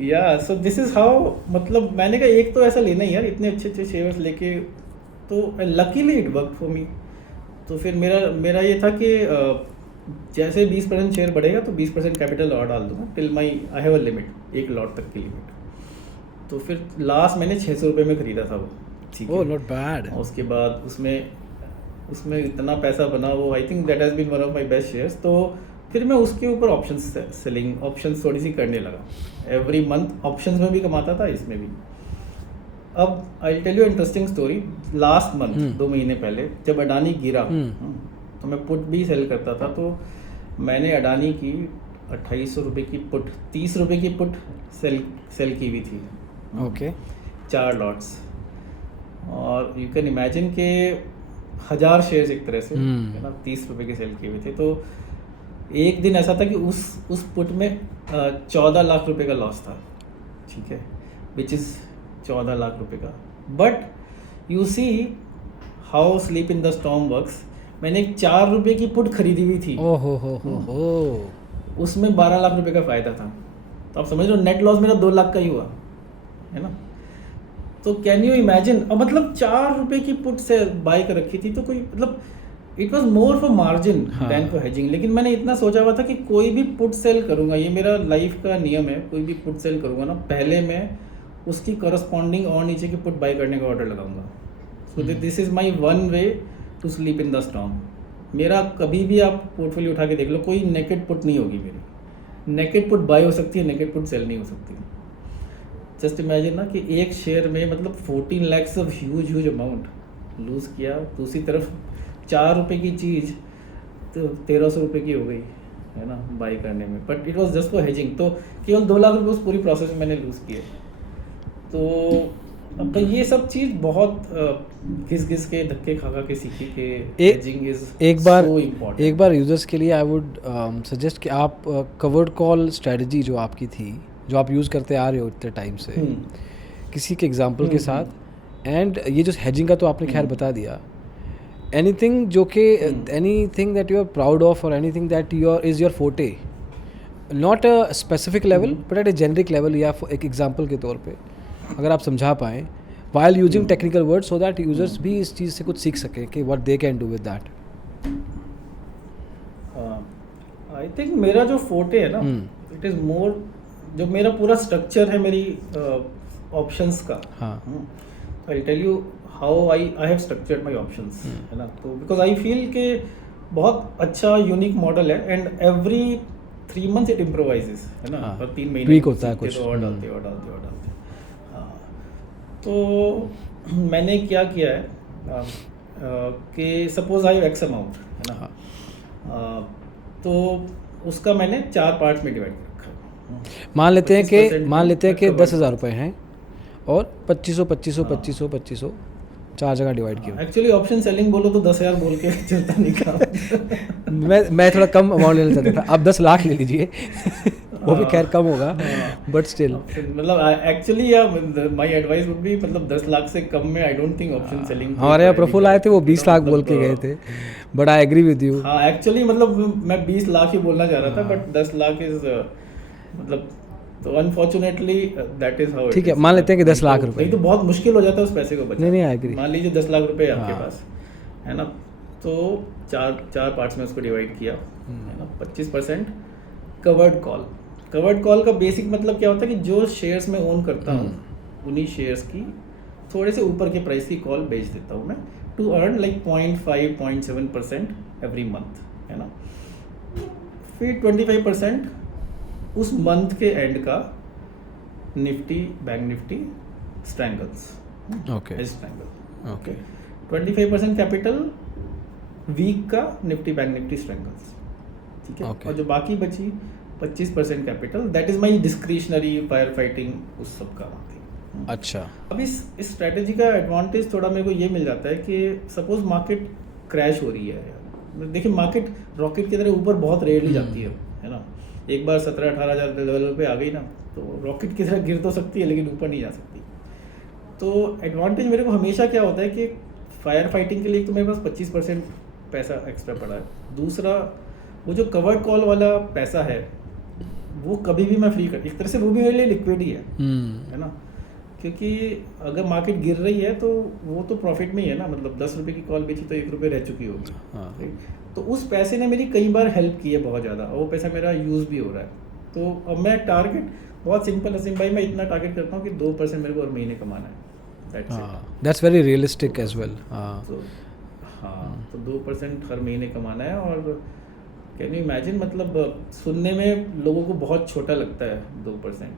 या सो दिस इज हाउ, मतलब मैंने कहा एक तो ऐसा लेना ही यार, इतने अच्छे शेयर्स लेके। तो luckily it work for me. तो फिर मेरा ये था कि जैसे 20% शेयर बढ़ेगा तो 20% कैपिटल और डाल दूंगा till my I have a limit, 1 lot तक की लिमिट। तो फिर लास्ट मैंने 600 रुपये में खरीदा था वो, ठीक है। Not bad. उसके बाद उसमें इतना पैसा बना, वो I think that has been one of my best shares. तो फिर मैं उसके ऊपर ऑप्शंस थोड़ी सी करने लगा। एवरी मंथ ऑप्शंस में भी कमाता था, इसमें भी। अब I tell you interesting story. Last month 2 महीने पहले जब अडानी गिरा, तो मैं पुट भी सेल करता था। तो मैंने अडानी की 2800 रुपये की पुट, 30 रुपये की पुट सेल की हुई थी। Okay 4 lots. और यू कैन इमेजिन के 1000 शेयर्स एक तरह से, है ना, 30 रुपये के सेल किए हुए थे। तो एक दिन ऐसा था कि उस पुट में 14 लाख रुपए का लॉस था, ठीक है, विच इज़ 14 लाख रुपए का। But you see how sleep in the storm works. मैंने एक 4 रुपये की पुट खरीदी हुई थी, हो उसमें 12 लाख रुपए का फ़ायदा था। तो आप समझ लो नेट लॉस मेरा 2 लाख का ही हुआ, है ना। तो कैन यू इमेजिन, अब मतलब 4 रुपये की पुट से बाय कर रखी थी, तो कोई मतलब it was more for margin than for hedging. लेकिन मैंने इतना सोचा हुआ था कि कोई भी पुट सेल करूंगा, ये मेरा लाइफ का नियम है, कोई भी पुट सेल करूंगा ना, पहले मैं उसकी करस्पॉन्डिंग और नीचे की पुट बाय करने का ऑर्डर लगाऊंगा। So this is my one way to sleep in the storm. मेरा कभी भी आप पोर्टफोलियो उठा के देख लो, कोई नेकेड पुट नहीं होगी मेरी। नेकेड पुट बाय हो सकती है, नेकेड पुट सेल नहीं हो सकती। जस्ट इमेजिन ना कि एक शेयर में मतलब 14 lakhs of huge amount lose किया। दूसरी तरफ 4 रुपये की चीज़ तो 1300 रुपये की हो गई, है ना, बाई करने में। But it was just for hedging. तो केवल 2 लाख रुपये उस पूरी प्रोसेस में मैंने लूज़ किए। तो ये सब चीज़ बहुत घिस के धक्के खा के सीखी कि हेजिंग इज सो इम्पोर्टेंट। एक बार यूजर्स के लिए आई वुड सजेस्ट कि आप कवर्ड कॉल स्ट्रेटजी जो आपकी थी, जो आप यूज़ करते आ रहे हो इतने टाइम से, किसी के एग्जांपल के साथ, एंड ये जो हेजिंग का तो आपने खैर बता दिया, एनीथिंग जो कि anything that you are proud of और anything that is your forte, not a specific level but at a generic level, या एक एग्जांपल के तौर पे अगर आप समझा पाएँ while using technical words so that users भी इस चीज़ से कुछ सीख सकें कि what they can do with that. I think मेरा जो फोटे है ना, it is more जो मेरा पूरा स्ट्रक्चर है मेरी ऑप्शंस का। हाँ, I'll tell you how I have structured my options, है ना। तो because I feel कि बहुत अच्छा यूनिक मॉडल है and every 3 months it improvises, है ना। और 3 महीने ट्वीक होता है कुछ, और डालते। तो मैंने क्या किया है कि सपोज आई एक्स अमाउंट, है ना, तो उसका मैंने 4 पार्ट्स में डिवाइड कर रखा है। मान लेते हैं कि 10,000 रुपये हैं और 2500 चार जगह डिवाइड किया। एक्चुअली ऑप्शन सेलिंग बोलो तो 10,000 बोल के चलता नहीं काम। मैं थोड़ा कम अमाउंट लेना चाहता था, आप 10 लाख ले लीजिए वो भी खैर कम होगा, बट स्टिल मतलब एक्चुअली या माय एडवाइस वुड बी, मतलब 10 लाख से कम में आई डोंट थिंक ऑप्शन सेलिंग। हमारे यहाँ प्रफुल आए थे, वो 20 लाख बोल के गए थे, but I agree with you. हाँ एक्चुअली मतलब मैं 20 लाख ही बोलना चाह रहा था, बट 10 लाख इज मतलब, तो अनफॉर्चुनेटली दैट इज हाउ। ठीक है, मान लेते हैं कि 10 लाख रुपए, नहीं तो बहुत मुश्किल हो जाता है उस पैसे को बचाना। नहीं आई एग्री। मान लीजिए 10 लाख रुपए आपके पास है ना, तो चार पार्ट्स में उसको डिवाइड किया है ना। 25% कवर्ड कॉल। कवर्ड कॉल का बेसिक मतलब क्या होता है कि जो शेयर्स में ओन करता हूँ उन्हीं शेयर्स की थोड़े से ऊपर के प्राइस की कॉल बेच देता हूँ मैं, to earn like 0.5-0.7% every month, है ना। फिर 25% उस मंथ के एंड का Nifty bank Nifty strangles, okay strangle, okay. 25% capital week का निफ्टी बैंक निफ्टी स्ट्रैंगल्स, ठीक है। और जो बाकी बची 25% capital, that is my discretionary fire fighting, उस सब का। अच्छा, अब इस स्ट्रेटेजी का एडवांटेज थोड़ा मेरे को ये मिल जाता है कि सपोज मार्केट क्रैश हो रही है, देखिए मार्केट रॉकेट की तरह ऊपर बहुत रेयरली जाती है ना। एक बार 17-18 हज़ार लेवल पे आ गई ना, तो रॉकेट की तरह गिर तो सकती है लेकिन ऊपर नहीं जा सकती। तो एडवांटेज मेरे को हमेशा क्या होता है कि फायर फाइटिंग के लिए तो मेरे पास 25% पैसा एक्स्ट्रा पड़ा है। दूसरा, वो जो कवर्ड कॉल वाला पैसा है वो कभी भी मैं फ्री कर, एक तरह से वो भी मेरे लिए लिक्विड ही है ना, क्योंकि अगर मार्केट गिर रही है तो वो तो प्रॉफिट में ही है ना, मतलब 10 रुपये की कॉल बेची तो 1 रुपये रह चुकी होगी, राइट। तो उस पैसे ने मेरी कई बार हेल्प की है बहुत ज़्यादा, और वो पैसा मेरा यूज़ भी हो रहा है। तो अब मैं टारगेट बहुत सिंपल असीम भाई, मैं इतना टारगेट करता हूँ कि 2% मेरे को हर महीने कमाना है, that's very realistic as well. तो 2% हर महीने कमाना है। और कैन यू इमेजिन, मतलब सुनने में लोगों को बहुत छोटा लगता है 2%,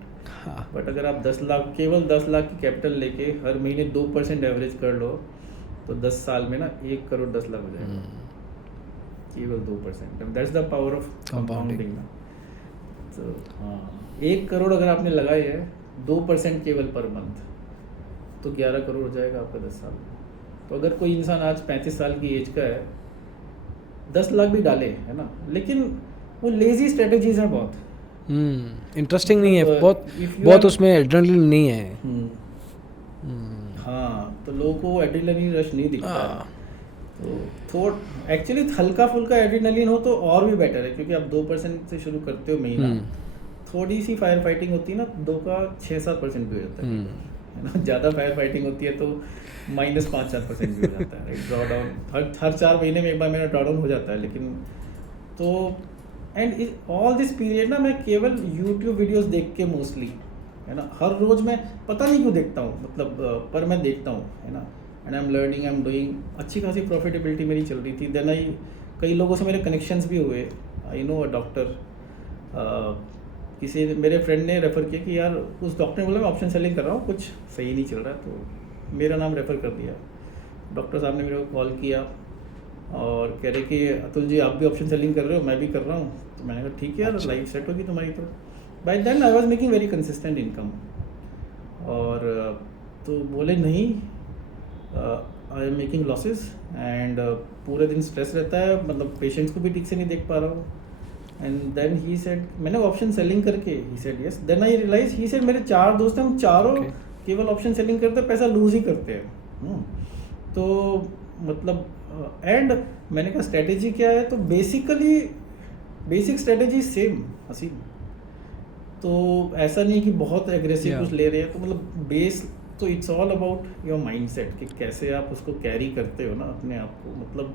बट अगर आप 10 लाख, केवल 10 लाख की कैपिटल लेके हर महीने 2% एवरेज कर लो तो 10 साल में ना 1 करोड़ 10 लाख हो जाएगा, केवल 2%। That's the power of compounding ना। तो हाँ, 1 करोड़ अगर आपने लगाए है 2% केवल पर मंथ, तो 11 करोड़ हो जाएगा आपका 10 साल में। तो अगर कोई इंसान आज 35 साल की एज का है, 10 लाख भी डाले, है ना, लेकिन वो लेजी स्ट्रेटजीज हैं बहुत, इंटरेस्टिंग नहीं है, बहुत उसमें एड्रेनलिन नहीं है। हाँ, तो लोगों को एड्रेनलिन रश नहीं दिखता है। तो थोड़ा एक्चुअली हल्का फुल्का एड्रेनलिन हो तो और भी बेटर है, क्योंकि आप 2% से शुरू करते हो महीना, थोड़ी सी फायर फाइटिंग होती है ना, 2 का 6-7% भी हो जाता है ना। ज़्यादा फायर फाइटिंग होती है तो -5-4% भी हो जाता है, राइट। ड्रॉ डाउन हर 4 महीने में एक बार मेरा ड्रॉ डाउन हो जाता है, लेकिन तो एंड ऑल दिस पीरियड ना मैं केवल यूट्यूब वीडियोस देख के मोस्टली, है ना, हर रोज़ मैं पता नहीं क्यों देखता हूँ, मतलब पर मैं देखता हूँ, है ना, and I am learning, I am doing, अच्छी खासी प्रॉफिटेबिलिटी मेरी चल रही थी। देन आई, कई लोगों से मेरे कनेक्शंस भी हुए, आई नो अ डॉक्टर, किसी मेरे फ्रेंड ने रेफ़र किया कि यार उस डॉक्टर ने बोला मैं ऑप्शन सेलिंग कर रहा हूँ, कुछ सही नहीं चल रहा है, तो मेरा नाम रेफ़र कर दिया। डॉक्टर साहब ने मेरे को कॉल किया और कह रहे कि अतुल जी आप भी ऑप्शन सेलिंग कर रहे हो, मैं भी कर रहा हूँ। तो मैंने कहा ठीक है यार, लाइफ सेट होगी तुम्हारी। तो by then I was making very consistent income. और तो बोले नहीं, I am making losses and पूरे दिन स्ट्रेस रहता है, मतलब पेशेंट्स को भी ठीक से नहीं देख पा रहा हूँ। एंड देन ही सेड, मैंने ऑप्शन सेलिंग करके, he said yes, then I realise, he said मेरे 4 दोस्त हैं, हम चारों केवल ऑप्शन सेलिंग करते हैं, पैसा लूज ही करते हैं। तो मतलब एंड मैंने कहा स्ट्रेटेजी क्या है, तो बेसिकली बेसिक स्ट्रेटेजी सेम असीम। तो ऐसा नहीं कि बहुत एग्रेसिव कुछ ले रहे हैं, तो मतलब बेस तो it's all about your mindset कि कैसे आप उसको कैरी करते हो ना अपने आप को, मतलब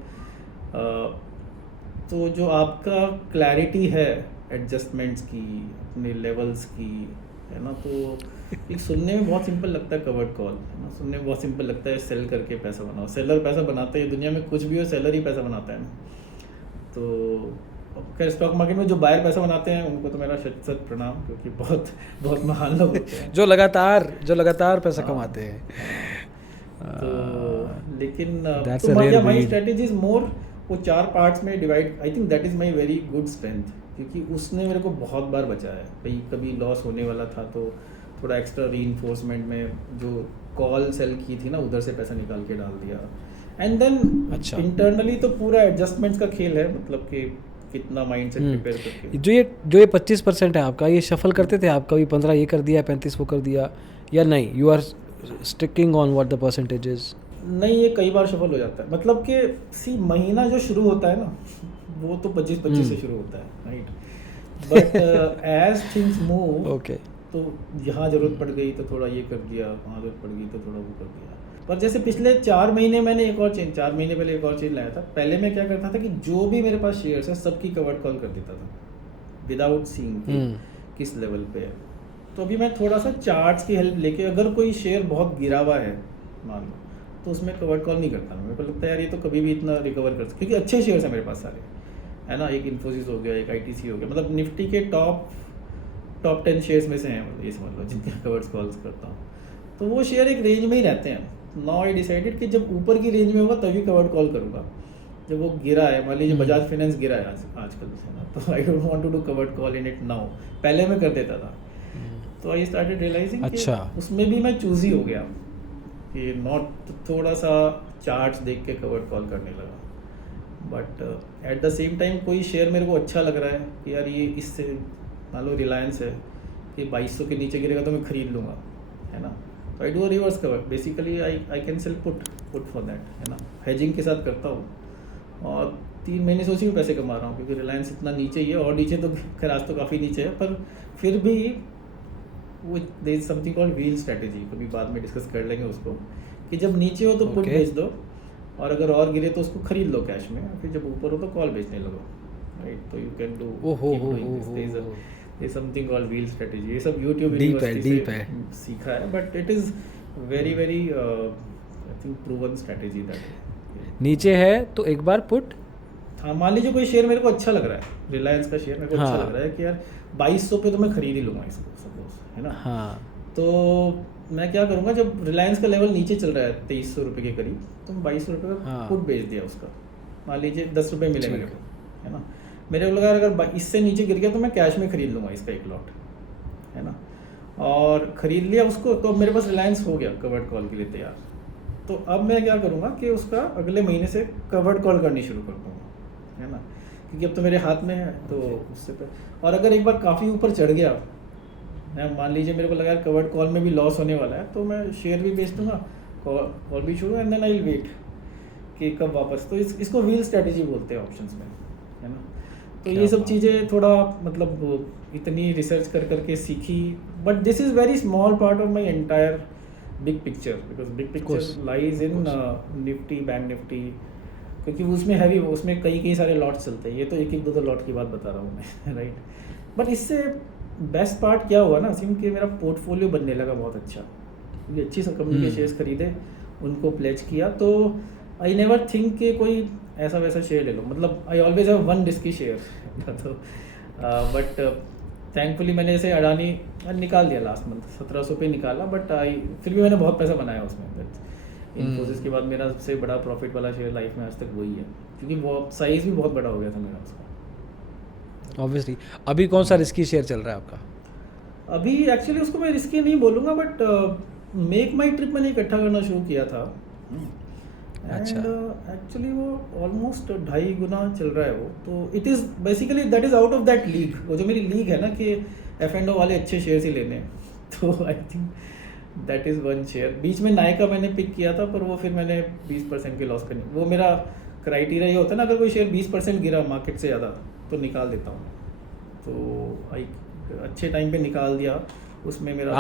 तो जो आपका क्लैरिटी है एडजस्टमेंट्स की, अपने लेवल्स की, है ना। तो एक सुनने में बहुत सिंपल लगता है कवर्ड कॉल, है ना, सुनने में बहुत सिंपल लगता है सेल करके पैसा बनाओ, सेलर पैसा बनाते हैं, दुनिया में कुछ भी हो सेलर ही पैसा बनाता है ना। तो खैर स्टॉक मार्केट में जो बायर पैसा बनाते हैं उनको तो मेरा शत शत प्रणाम, क्योंकि बहुत बहुत महान लोग होते हैं जो लगातार पैसा कमाते हैं। तो लेकिन तो माय स्ट्रेटजी इज मोर, वो 4 पार्ट्स में divide, I think that is my very good strength, क्योंकि उसने मेरे को बहुत बार बचाया है। कभी लॉस होने वाला था तो थोड़ा एक्स्ट्रा रीइंफोर्समेंट में जो कॉल सेल की थी ना उधर से पैसा निकाल के डाल दिया। एंड देन अच्छा। इंटरनली तो पूरा एडजस्टमेंट्स का खेल है, मतलब कि कितना माइंड सेट प्रिपेयर करके। जो ये 25% है आपका, ये शफल करते थे आप? कभी 15 ये कर दिया, 35 वो कर दिया, या नहीं, you are sticking on what the percentage is? नहीं, ये कई बार सफल हो जाता है, मतलब कि सी महीना जो शुरू होता है ना वो तो 25-25 से शुरू होता है, right, but as things move okay, तो यहाँ ज़रूरत पड़ गई तो थोड़ा ये कर दिया, वहाँ ज़रूरत पड़ गई तो थोड़ा वो कर दिया। पर जैसे पिछले 4 महीने मैंने एक और चेंज, 4 महीने पहले एक और चेंज लाया था। पहले मैं क्या करता था कि जो भी मेरे पास शेयर्स है सबकी कवर्ड कॉल कर देता था विदाउट सीइंग किस लेवल पे है। तो अभी मैं थोड़ा सा चार्ट्स की हेल्प लेके, अगर कोई शेयर बहुत गिरा हुआ है मान लो, तो उसमें कवर्ड कॉल नहीं करता। मेरे को लगता है यार ये तो कभी भी इतना रिकवर कर सकते, क्योंकि अच्छे शेयर्स हैं मेरे पास सारे, है ना। एक इन्फोसिस हो गया, एक ITC हो गया, मतलब निफ्टी के टॉप 10 शेयर्स में से हैं, मतलब ये समझ लो जिनके कवर्ड कॉल्स करता हूँ। तो वो शेयर एक रेंज में ही रहते हैं। नाउ आई डिसाइडेड कि जब ऊपर की रेंज में होगा तभी कवर्ड कॉल करूँगा। जब वो गिरा है, मान लीजिए बजाज फाइनेंस गिरा है आजकल से ना, तो I don't want to do covered call in it now. पहले मैं कर देता था, तो आई स्टार्टेड रियलाइजिंग अच्छा, कि उसमें भी मैं चूजी हो गया कि नॉट थोड़ा सा चार्ट्स देख के कवर्ड कॉल करने लगा। But at the same time कोई शेयर मेरे को अच्छा लग रहा है कि यार ये इससे, मान लो रिलायंस है कि 2200 के नीचे गिरेगा तो मैं खरीद लूँगा, है ना। तो I do a reverse cover, basically I can sell put for that, है ना। हेजिंग के साथ करता हूँ और 3 महीने से उसी में पैसे कमा रहा हूँ, क्योंकि रिलायंस इतना नीचे ही है, और नीचे तो खैर आज तो काफ़ी नीचे है, पर फिर भी वो there is something called wheel strategy, कभी बाद में डिस्कस कर लेंगे उसको, कि जब नीचे हो तो पुट बेच दो, और अगर और गिरे तो उसको खरीद लो कैश में, फिर जब ऊपर हो तो कॉल बेचने लगो, राइट। तो यू कैन डू ये समथिंग कॉल्ड व्हील स्ट्रेटेजी। ये सब यूट्यूब यूनिवर्सिटी से सीखा है, but it is very very I think proven strategy that. नीचे है तो एक बार पुट, हाँ मान लीजिए कोई शेयर मेरे को अच्छा लग रहा है, रिलायंस का शेयर मेरे को अच्छा लग रहा है कि यार 2200 पे तो मैं खरीद ही लूँगा इसको, सपोज, है ना। हाँ, तो मैं क्या करूँगा, जब रिलायंस का लेवल नीचे चल रहा है 2300 रुपये के करीब, तो मैं 2200 रुपये का पुट बेच दिया उसका, मान लीजिए 10 रुपये मिले मेरे को, है ना। मेरे को लगा अगर इससे नीचे गिर गया तो मैं कैश में खरीद लूँगा इसका एक लॉट, है ना। और ख़रीद लिया उसको, तो मेरे पास रिलायंस हो गया कवर्ड कॉल के लिए तैयार। तो अब मैं क्या करूँगा कि उसका अगले महीने से कवर्ड कॉल करनी शुरू कर दूँगा, है ना, क्योंकि अब तो मेरे हाथ में है, तो उससे पे। और अगर एक बार काफ़ी ऊपर चढ़ गया, मान लीजिए मेरे को लगा यार कवर्ड कॉल में भी लॉस होने वाला है, तो मैं शेयर भी बेच दूँगा, कॉल भी छोड़ूँ, and then I will wait कि कब वापस। तो इसको व्हील स्ट्रेटेजी बोलते हैं ऑप्शंस में, है ना। तो ये सब चीज़ें थोड़ा मतलब इतनी रिसर्च कर करके सीखी, but this is very small part of my entire big picture, because big picture lies in Nifty, bank Nifty, क्योंकि उसमें हैवी, उसमें कई सारे लॉट्स चलते हैं। ये तो एक 2 लॉट की बात बता रहा हूँ मैं, राइट। बट इससे बेस्ट पार्ट क्या हुआ ना सिम, कि मेरा पोर्टफोलियो बनने लगा बहुत अच्छा, क्योंकि अच्छी सा कंपनी के शेयर्स खरीदे, उनको प्लेज किया, तो आई नेवर थिंक कि कोई ऐसा वैसा शेयर ले लो, मतलब I always have one risky share. तो बट थैंकफुली मैंने जैसे अडानी निकाल दिया लास्ट मंथ, 1700 पे निकाला, बट फिर भी मैंने बहुत पैसा बनाया उसमें। इन्फोसिस के बाद मेरा सबसे बड़ा प्रॉफिट वाला शेयर लाइफ में आज तक वही है, क्योंकि वो साइज़ भी बहुत बड़ा हो गया था मेरा उसका। ऑब्वियसली। अभी कौन सा रिस्की शेयर चल रहा है आपका? अभी एक्चुअली उसको मैं रिस्की नहीं बोलूँगा, बट मेक माई ट्रिप मैंने इकट्ठा करना शुरू किया था, अच्छा। एंड एक्चुअली वो ऑलमोस्ट 2.5 गुना चल रहा है वो। तो it is basically that is out of that league, वो जो मेरी लीग है ना कि F&O वाले अच्छे शेयर ही लेने हैं, तो I think that is one share. बीच में नायका मैंने पिक किया था, पर वो फिर मैंने 20% के लॉस करनी, वो मेरा क्राइटेरिया ये होता है ना, अगर कोई शेयर 20% गिरा मार्केट से ज़्यादा तो निकाल देता हूँ। तो आई अच्छे टाइम पे निकाल दिया, उसमें मेरा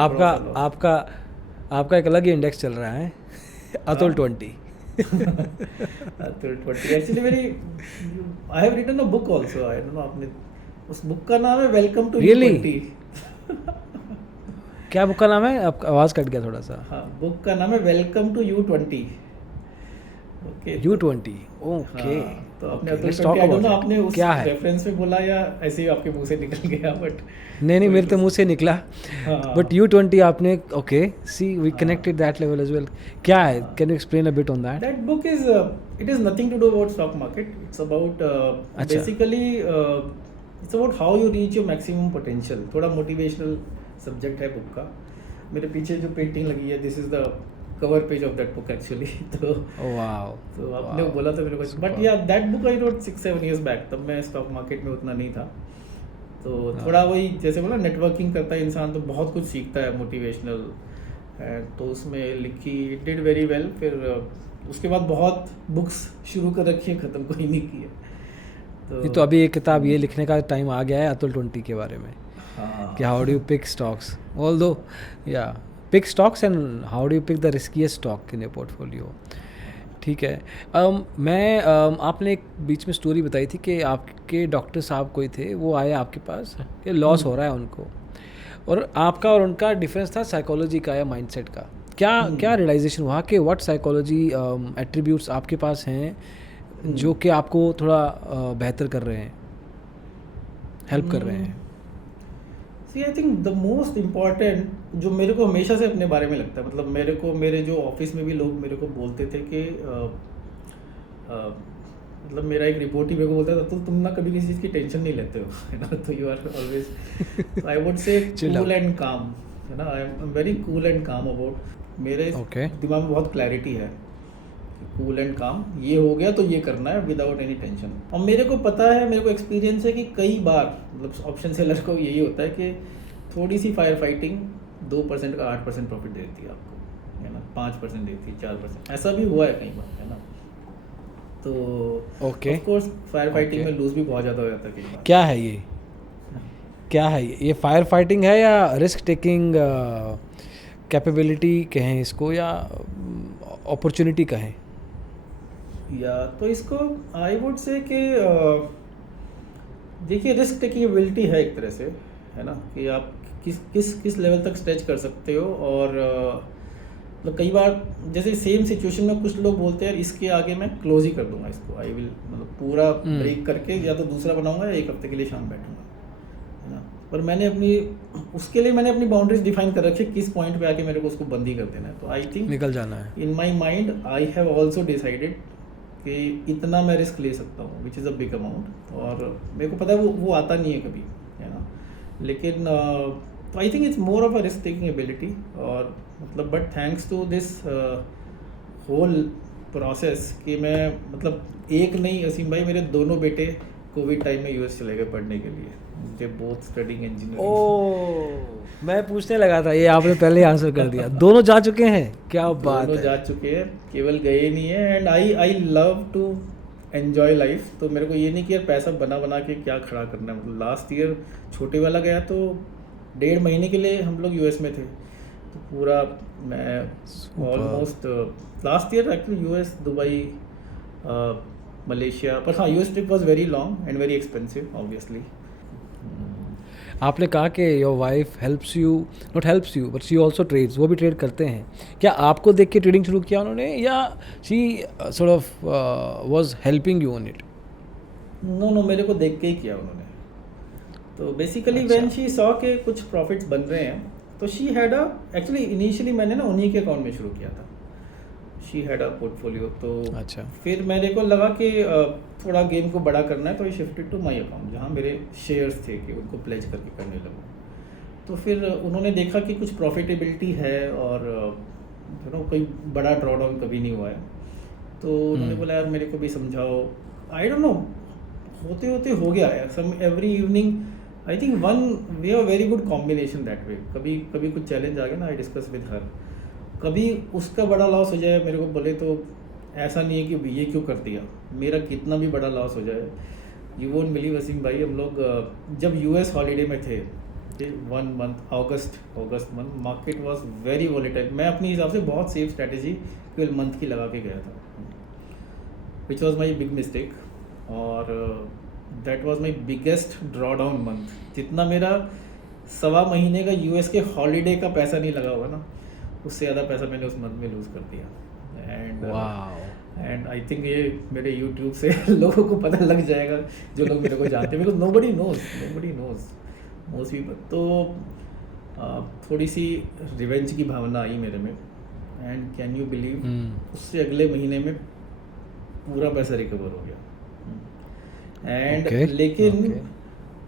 आपका एक अलग ही इंडेक्स चल रहा है, अतुल 20। अतुल 20 एक्चुअली मेरी, I have written a book also, I don't know आपने, उस बुक का नाम है वेलकम टू U20। क्या बुक का नाम है? आपका आवाज़ कट गया थोड़ा सा। हाँ, बुक का नाम है welcome to U20। Okay, U20, okay. तो आपने अतुल 20, आई डोंट नो आपने उस रेफरेंस में बोला या ऐसे ही आपके मुंह से निकल गया, बट नहीं मेरे तो मुंह से निकला, बट U20 आपने, okay, see we connected that level as well. क्या है, can you explain a bit on that? That book is, it is nothing to do about stock market, it's about basically it's about how you reach your maximum potential. थोड़ा motivational subject है book का, मेरे पीछे जो painting लगी है, this is the cover page of that book actually. तो wow, तो आपने वो बोला था मेरे को, बट या that book I wrote 6-7 years back, तब मैं स्टॉक मार्केट में उतना नहीं था। तो थोड़ा वही जैसे बोला, नेटवर्किंग करता है इंसान तो बहुत कुछ सीखता है मोटिवेशनल, तो उसमें लिखी, डिड वेरी वेल। फिर उसके बाद बहुत बुक्स शुरू कर रखी है, ख़त्म कोई नहीं की है। ये तो अभी एक किताब ये लिखने का टाइम आ गया है अतुल 20 के बारे में, हाँ, कि how do you pick stocks, although या pick stocks and how do you pick the riskiest stock in your portfolio. ठीक है। आपने एक बीच में स्टोरी बताई थी कि आपके डॉक्टर साहब कोई थे, वो आए आपके पास कि लॉस हो रहा है उनको, और आपका और उनका डिफरेंस था साइकोलॉजी का या माइंडसेट का। क्या रियलाइजेशन हुआ कि व्हाट साइकोलॉजी एट्रीब्यूट्स आपके पास हैं जो कि आपको थोड़ा बेहतर कर रहे हैं, हेल्प कर रहे हैं? See I think the most important जो मेरे को हमेशा से अपने बारे में लगता है, मतलब मेरे जो ऑफिस में भी लोग मेरे को बोलते थे कि मतलब मेरा एक रिपोर्ट ही मेरे को बोलता था, तो तुम ना कभी किसी चीज़ की टेंशन नहीं लेते हो, है ना, तो you are always, I would say cool and calm, है ना, I am very cool and calm about, मेरे दिमाग में बहुत क्लैरिटी है, कूल एंड काम, ये हो गया तो ये करना है विदाउट एनी टेंशन। और मेरे को पता है, मेरे को एक्सपीरियंस है कि कई बार मतलब ऑप्शन सेलर को यही होता है कि थोड़ी सी फायर फाइटिंग 2% का 8% प्रॉफिट देती है आपको, है ना, 5% देती है, 4%, ऐसा भी हुआ है कई बार, है ना। तो ऑफ कोर्स फायर फाइटिंग में लूज भी बहुत ज़्यादा हो जाता है कई बार। क्या है ये फायर फाइटिंग है या रिस्क टेकिंग कैपेबिलिटी कहें इसको, या अपॉर्चुनिटी कहें? या तो इसको आई वुड से कि देखिए, रिस्क टेकिंग एबिलिटी है एक तरह से, है ना, कि आप किस लेवल तक स्ट्रेच कर सकते हो। और मतलब कई बार जैसे सेम सिचुएशन में कुछ लोग बोलते हैं इसके आगे मैं क्लोज ही कर दूंगा इसको, आई विल मतलब पूरा ब्रेक करके या तो दूसरा बनाऊंगा या 1 हफ्ते के लिए शांत बैठूंगा, है ना। पर उसके लिए मैंने अपनी बाउंड्रीज डिफाइन कर रखी है, किस पॉइंट पे आके मेरे को उसको बंद ही कर देना है। तो आई थिंक निकल जाना है। In my mind I have also decided कि इतना मैं रिस्क ले सकता हूँ, which is a big amount, और मेरे को पता है वो आता नहीं है कभी, है ना। लेकिन तो I think it's more of a risk taking ability, और मतलब but thanks to this whole process कि मैं मतलब एक नहीं असीम भाई, मेरे दोनों बेटे कोविड टाइम में यूएस चले गए पढ़ने के लिए, दे बोथ स्टडीइंग इंजीनियरिंग। मैं पूछने लगा था, ये आपने पहले आंसर कर दिया। दोनों जा चुके हैं, क्या बात है। दोनों जा चुके हैं, केवल गए नहीं है। And I love to enjoy life, तो मेरे को ये नहीं कि यार पैसा बना बना के क्या खड़ा करना है। मतलब लास्ट ईयर छोटे वाला गया तो 1.5 महीने के लिए हम लोग यूएस में थे, तो पूरा मैं almost last year actually US, Dubai, Malaysia, पर हाँ US trip was very long and very expensive obviously. आपने कहा कि your wife helps you, not helps you but she also trades, वो भी ट्रेड करते हैं। क्या आपको देख के ट्रेडिंग शुरू किया उन्होंने, या she sort of was helping you on it? No, मेरे को देख के ही किया उन्होंने। तो बेसिकली व्हेन शी सॉ के कुछ प्रॉफिट्स बन रहे हैं, तो शी हैड एक्चुअली इनिशियली मैंने ना उन्हीं के अकाउंट में शुरू किया था, शी हैड अ पोर्टफोलियो। तो अच्छा, फिर मेरे को लगा कि थोड़ा गेम को बड़ा करना है, तो I shifted to my account जहाँ मेरे शेयर्स थे कि उनको प्लेज करके करने लगा। तो फिर उन्होंने देखा कि कुछ प्रॉफिटेबिलिटी है और कोई बड़ा ड्रॉडाउन कभी नहीं हुआ है, तो उन्होंने बोला यार मेरे को भी समझाओ। आई डोंट नो, होते होते हो गया है। Some every evening I think we have very good combination that way. कभी कभी कुछ चैलेंज आ गया ना, आई डिस्कस विद हर, कभी उसका बड़ा लॉस हो जाए मेरे को बोले, तो ऐसा नहीं है कि ये क्यों कर दिया, मेरा कितना भी बड़ा लॉस हो जाए, यू वोंट बिलीव वसीम भाई, हम लोग जब यूएस हॉलीडे में थे 1 month, August month, market was very volatile. मैं अपने हिसाब से बहुत सेफ स्ट्रैटेजी केवल मंथ की लगा के गया था, which was my big mistake, और that was my biggest drawdown month. जितना मेरा 1.25 महीने का यूएस के हॉलीडे का पैसा नहीं लगा होगा ना, उससे ज़्यादा पैसा मैंने उस मंथ में लूज़ कर दिया। एंड आई थिंक ये मेरे यूट्यूब से लोगों को पता लग जाएगा, जो लोग मेरे को जानते हैं, because nobody knows most people. तो थोड़ी सी रिवेंज की भावना आई मेरे में, एंड कैन यू बिलीव उससे अगले महीने में पूरा पैसा रिकवर हो गया। एंड लेकिन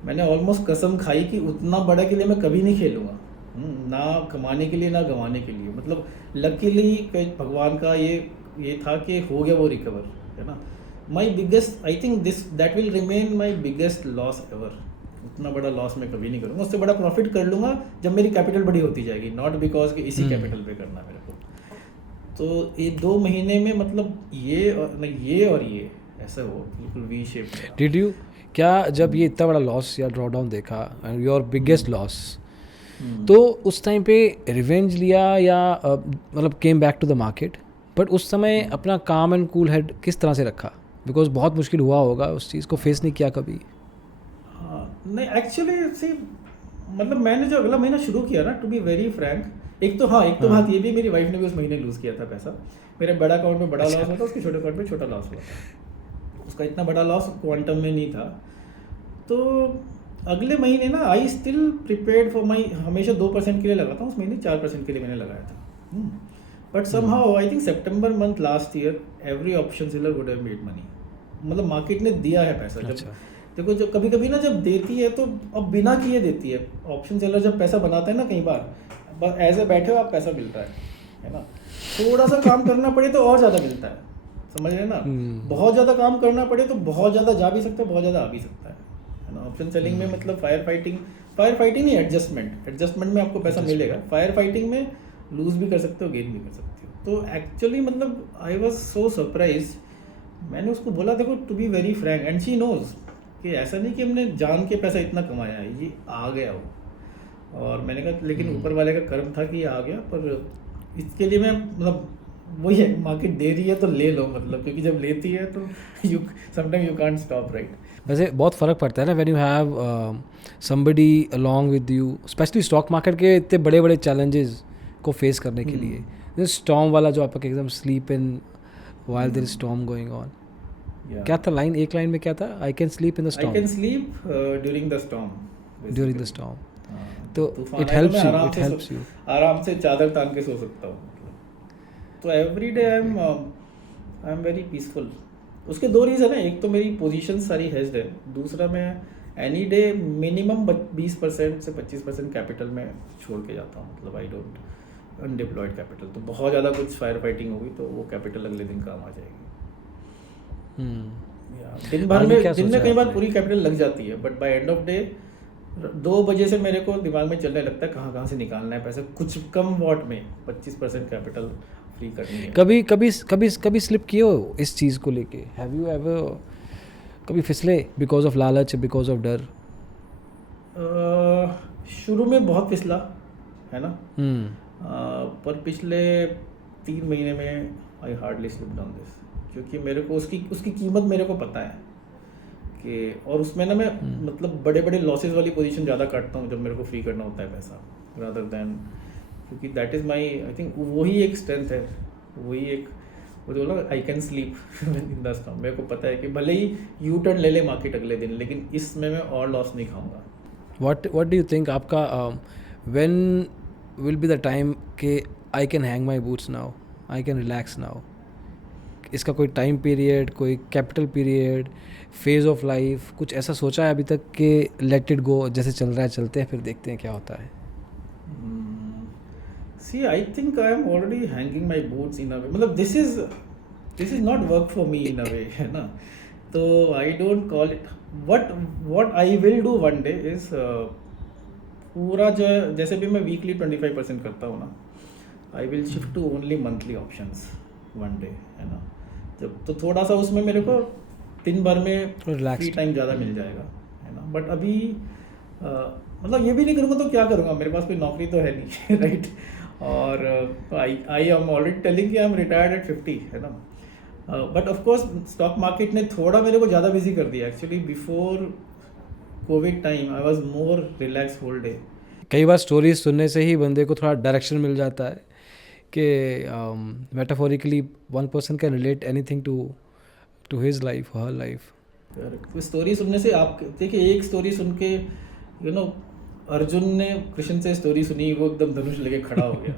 मैंने ऑलमोस्ट कसम खाई कि उतना बड़ा के लिए मैं कभी नहीं खेलूँगा, ना कमाने के लिए ना गंवाने के लिए, मतलब लकीली भगवान का ये था कि हो गया वो रिकवर, है ना। My biggest, I think this that will remain my biggest loss ever. उतना बड़ा लॉस मैं कभी नहीं करूँगा, उससे बड़ा प्रॉफिट कर लूँगा जब मेरी कैपिटल बड़ी होती जाएगी, नॉट बिकॉज कि इसी कैपिटल पे करना मेरे को। तो ये 2 महीने में मतलब ये और ये ऐसा हो बिल्कुल वी शेप। डिड यू, क्या जब ये इतना बड़ा लॉस या ड्रॉ डाउन देखा एंड योर बिगेस्ट लॉस, तो उस टाइम पे रिवेंज लिया या मतलब came back to the market, but उस समय अपना काम एंड कूल हेड किस तरह से रखा? बिकॉज बहुत मुश्किल हुआ होगा, उस चीज़ को फेस नहीं किया कभी? हाँ नहीं, एक्चुअली सी मतलब मैंने जो अगला महीना शुरू किया ना, टू बी वेरी फ्रैंक, एक तो बात ये भी, मेरी वाइफ ने भी उस महीने लूज़ किया था पैसा। मेरे बड़ा अकाउंट में बड़ा लॉस हुआ था, उसके छोटे अकाउंट में छोटा लॉस हुआ था। उसका इतना बड़ा लॉस क्वांटम में नहीं था। तो अगले महीने ना I still prepared for my, हमेशा 2% के लिए लगाता हूँ, उस महीने 4% के लिए मैंने लगाया था। But somehow I think September month last year every option seller would have made money. मतलब मार्केट ने दिया है पैसा। जब देखो, जब कभी कभी ना जब देती है तो अब बिना किए देती है। ऑप्शन सेलर जब पैसा बनाता है ना, कई बार बस ऐसे बैठे हो आप, पैसा मिल रहा है ना। थोड़ा सा काम करना पड़े तो और ज़्यादा मिलता है, समझ रहे ना। बहुत ज़्यादा काम करना पड़े तो बहुत ज़्यादा जा भी सकता है, बहुत ज़्यादा आ भी सकता है ना। ऑप्शन सेलिंग में मतलब फायर फाइटिंग नहीं, एडजस्टमेंट में आपको पैसा मिलेगा। फायर फाइटिंग में लूज भी कर सकते हो, गेन भी कर सकते हो। तो एक्चुअली मतलब आई वॉज सो सरप्राइज। मैंने उसको बोला देखो, to be very frank, and she knows कि ऐसा नहीं कि हमने जान के पैसा इतना कमाया है, ये आ गया वो। और मैंने कहा लेकिन ऊपर वाले का कर्म था कि ये आ गया। पर इसके लिए मैं मतलब वही है, मार्केट दे रही है तो ले लो, मतलब क्योंकि जब लेती है तो you sometime you can't stop, right. वैसे बहुत फ़र्क पड़ता है ना when you have somebody along with you, specially stock market के इतने बड़े बड़े चैलेंजेस को फेस करने के लिए। जैसे स्टॉर्म वाला जो आपका एकदम sleep in while there is storm going on, क्या था लाइन, एक लाइन में क्या था? I can sleep in the storm, I can sleep during the storm, during the storm. तो इट हेल्प्स यू, आराम से चादर तान के सो सकता हूँ। तो every day I am very peaceful. उसके 2 रीज़न है, एक तो मेरी पोजीशन सारी हेज्ड है, दूसरा मैं एनी डे मिनिमम 20% से 25% कैपिटल में छोड़ के जाता हूँ। मतलब आई डोंट अनडिप्लॉयड कैपिटल। तो बहुत ज़्यादा कुछ फायर फाइटिंग होगी तो वो कैपिटल अगले दिन काम आ जाएगी। दिन में कई बार पूरी कैपिटल लग जाती है, but by end of day 2 बजे से मेरे को दिमाग में चलने लगता है कहाँ से निकालना है पैसा, कुछ कम वॉट में 25% कैपिटल फ्री करनी है। कभी स्लिप किए हो इस चीज़ को लेके? हैव यू एवर कभी फिसले बिकॉज ऑफ लालच, बिकॉज ऑफ डर? शुरू में बहुत फिसला है ना। पर पिछले 3 महीने में I hardly slip down this, क्योंकि मेरे को उसकी कीमत मेरे को पता है कि, और उसमें ना मैं मतलब बड़े बड़े लॉसेस वाली पोजीशन ज़्यादा काटता हूँ जब मेरे को फ्री करना होता है पैसा, रादर दैन, क्योंकि that is my, I think वही एक स्ट्रेंथ है, वही एक वो जो बोला आई can sleep in the storm. मेरे को पता है कि भले ही यू टर्न ले ले मार्केट अगले दिन, लेकिन इसमें मैं और लॉस नहीं खाऊंगा। व्हाट डू यू थिंक आपका when will be the time कि I can hang my boots now, I can relax now? इसका कोई टाइम पीरियड, कोई capital period, phase of life, कुछ ऐसा सोचा है अभी तक कि लेट इट गो, जैसे चल रहा है चलते हैं, फिर देखते हैं क्या होता है? See, I think I am already hanging my boots in a way. मतलब this is not work for me in a way, है ना। तो I don't call it. What I will do one day is पूरा जो जैसे भी मैं weekly 25% करता हूँ ना, I will shift to only monthly options one day, है ना। जब तो थोड़ा सा उसमें मेरे को दिन भर में फ्री टाइम ज़्यादा मिल जाएगा, है ना। बट अभी मतलब ये भी नहीं करूँगा तो क्या करूँगा, मेरे पास कोई नौकरी तो है नहीं राइट। और आई एम ऑलरेडी टेलिंग कि आई एम रिटायर्ड एट 50, है ना। But of course stock market ने थोड़ा मेरे को ज़्यादा बिजी कर दिया। Actually before Covid time I was more relax whole day. कई बार स्टोरीज सुनने से ही बंदे को थोड़ा डायरेक्शन मिल जाता है कि metaphorically one person can relate anything to his life, her life. तो स्टोरी सुनने से आप देखिए, एक स्टोरी सुन के यू नो अर्जुन ने कृष्ण से स्टोरी सुनी, वो एकदम धनुष लेके खड़ा हो गया।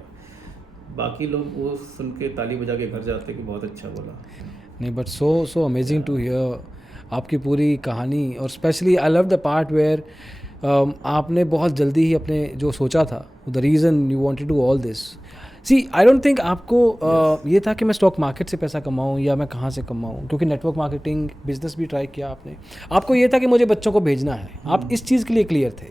बाकी लोग वो सुन के ताली बजा के घर जाते कि बहुत अच्छा बोला। नहीं, but so amazing to hear आपकी पूरी कहानी। और specially I love the part where आपने बहुत जल्दी ही अपने जो सोचा था, the reason you wanted to do all this, see I don't think आपको ये था कि मैं स्टॉक मार्केट से पैसा कमाऊँ या मैं कहाँ से कमाऊँ, क्योंकि नेटवर्क मार्केटिंग बिजनेस भी ट्राई किया आपने, आपको ये था कि मुझे बच्चों को भेजना है, आप इस चीज़ के लिए क्लियर थे।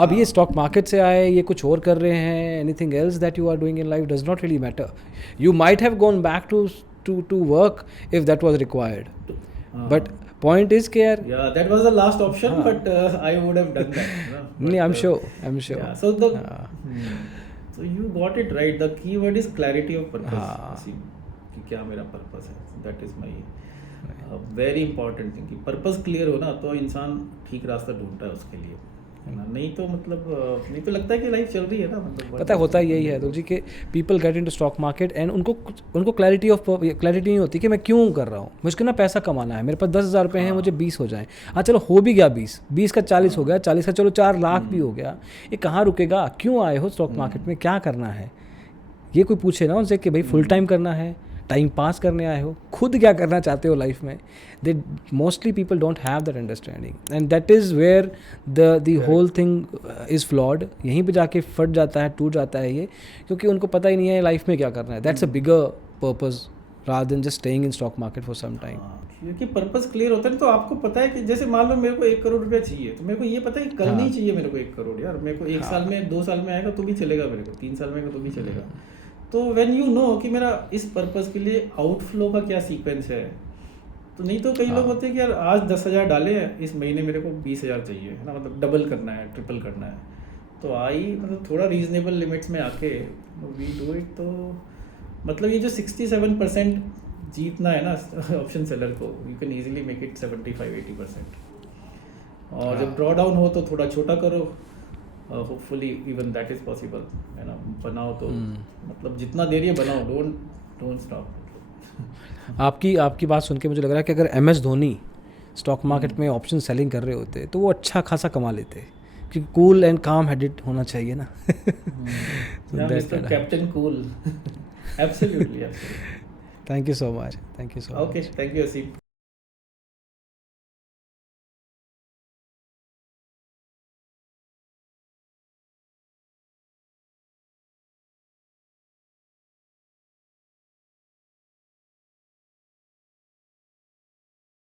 अब ये स्टॉक मार्केट से आए, ये कुछ और कर रहे हैं, anything else that you are doing in life does not really matter, you might have gone back to work if that was required, but point is के यार, Yeah, that was the last option, but I would have done that. नहीं, I'm sure. Yeah, so so you got it right. The key word is clarity of purpose. Asim, कि क्या मेरा purpose है, that is my very important thing. कि purpose clear हो ना तो इंसान ठीक रास्ता ढूंढता है उसके लिए, है ना? नहीं तो मतलब नहीं तो लगता है कि लाइफ चल रही है ना, मतलब पता होता यही है तो जी कि people get into stock market and उनको क्लैरिटी नहीं होती कि मैं क्यों कर रहा हूँ, मुझको ना पैसा कमाना है, मेरे पास 10,000 रुपये हैं, मुझे 20 हो जाएं, हाँ चलो हो भी गया 20 का 40 हो गया, 40 का चलो 4 लाख भी हो गया, ये कहाँ रुकेगा, क्यों आए हो स्टॉक मार्केट में, क्या करना है, ये कोई पूछे ना उनसे कि भाई फुल टाइम करना है, टाइम पास करने आए हो, खुद क्या करना चाहते हो लाइफ में, they mostly people don't have that understanding and that is where the whole thing is flawed, यहीं पे जाके फट जाता है, टूट जाता है ये, क्योंकि उनको पता ही नहीं है लाइफ में क्या करना है, that's a bigger purpose rather than just staying in stock market for some time. क्योंकि पर्पस क्लियर होता है तो आपको पता है कि जैसे मान लो मेरे को 1 करोड़ रुपया चाहिए, तो मेरे को ये पता है कि कल नहीं चाहिए मेरे को 1 करोड़, यार मेरे को 1 साल में 2 साल में आएगा तो भी चलेगा, मेरे को 3 साल में आएगा तो भी चलेगा। तो व्हेन यू नो कि मेरा इस पर्पस के लिए आउटफ्लो का क्या सीक्वेंस है, तो नहीं तो कई लोग होते हैं कि यार आज 10,000 डाले हैं, इस महीने मेरे को 20,000 चाहिए, है ना, मतलब डबल करना है, ट्रिपल करना है, तो मतलब थोड़ा रीजनेबल लिमिट्स में आके वी डू इट, तो मतलब ये जो 67% जीतना है ना ऑप्शन सेलर को, you can easily make it 75-80%, और जब ड्रॉ डाउन हो तो थोड़ा छोटा करो, hopefully even that is possible, है ना, बनाओ तो मतलब जितना देर ये बनाओ, डोंट स्टॉप। आपकी बात सुन के मुझे लग रहा है कि अगर MS धोनी स्टॉक मार्केट में ऑप्शन सेलिंग कर रहे होते तो वो अच्छा खासा कमा लेते, क्योंकि कूल एंड काम हेडेड होना चाहिए ना। Mister captain cool, absolutely. Thank you so much. Okay, thank you Asim.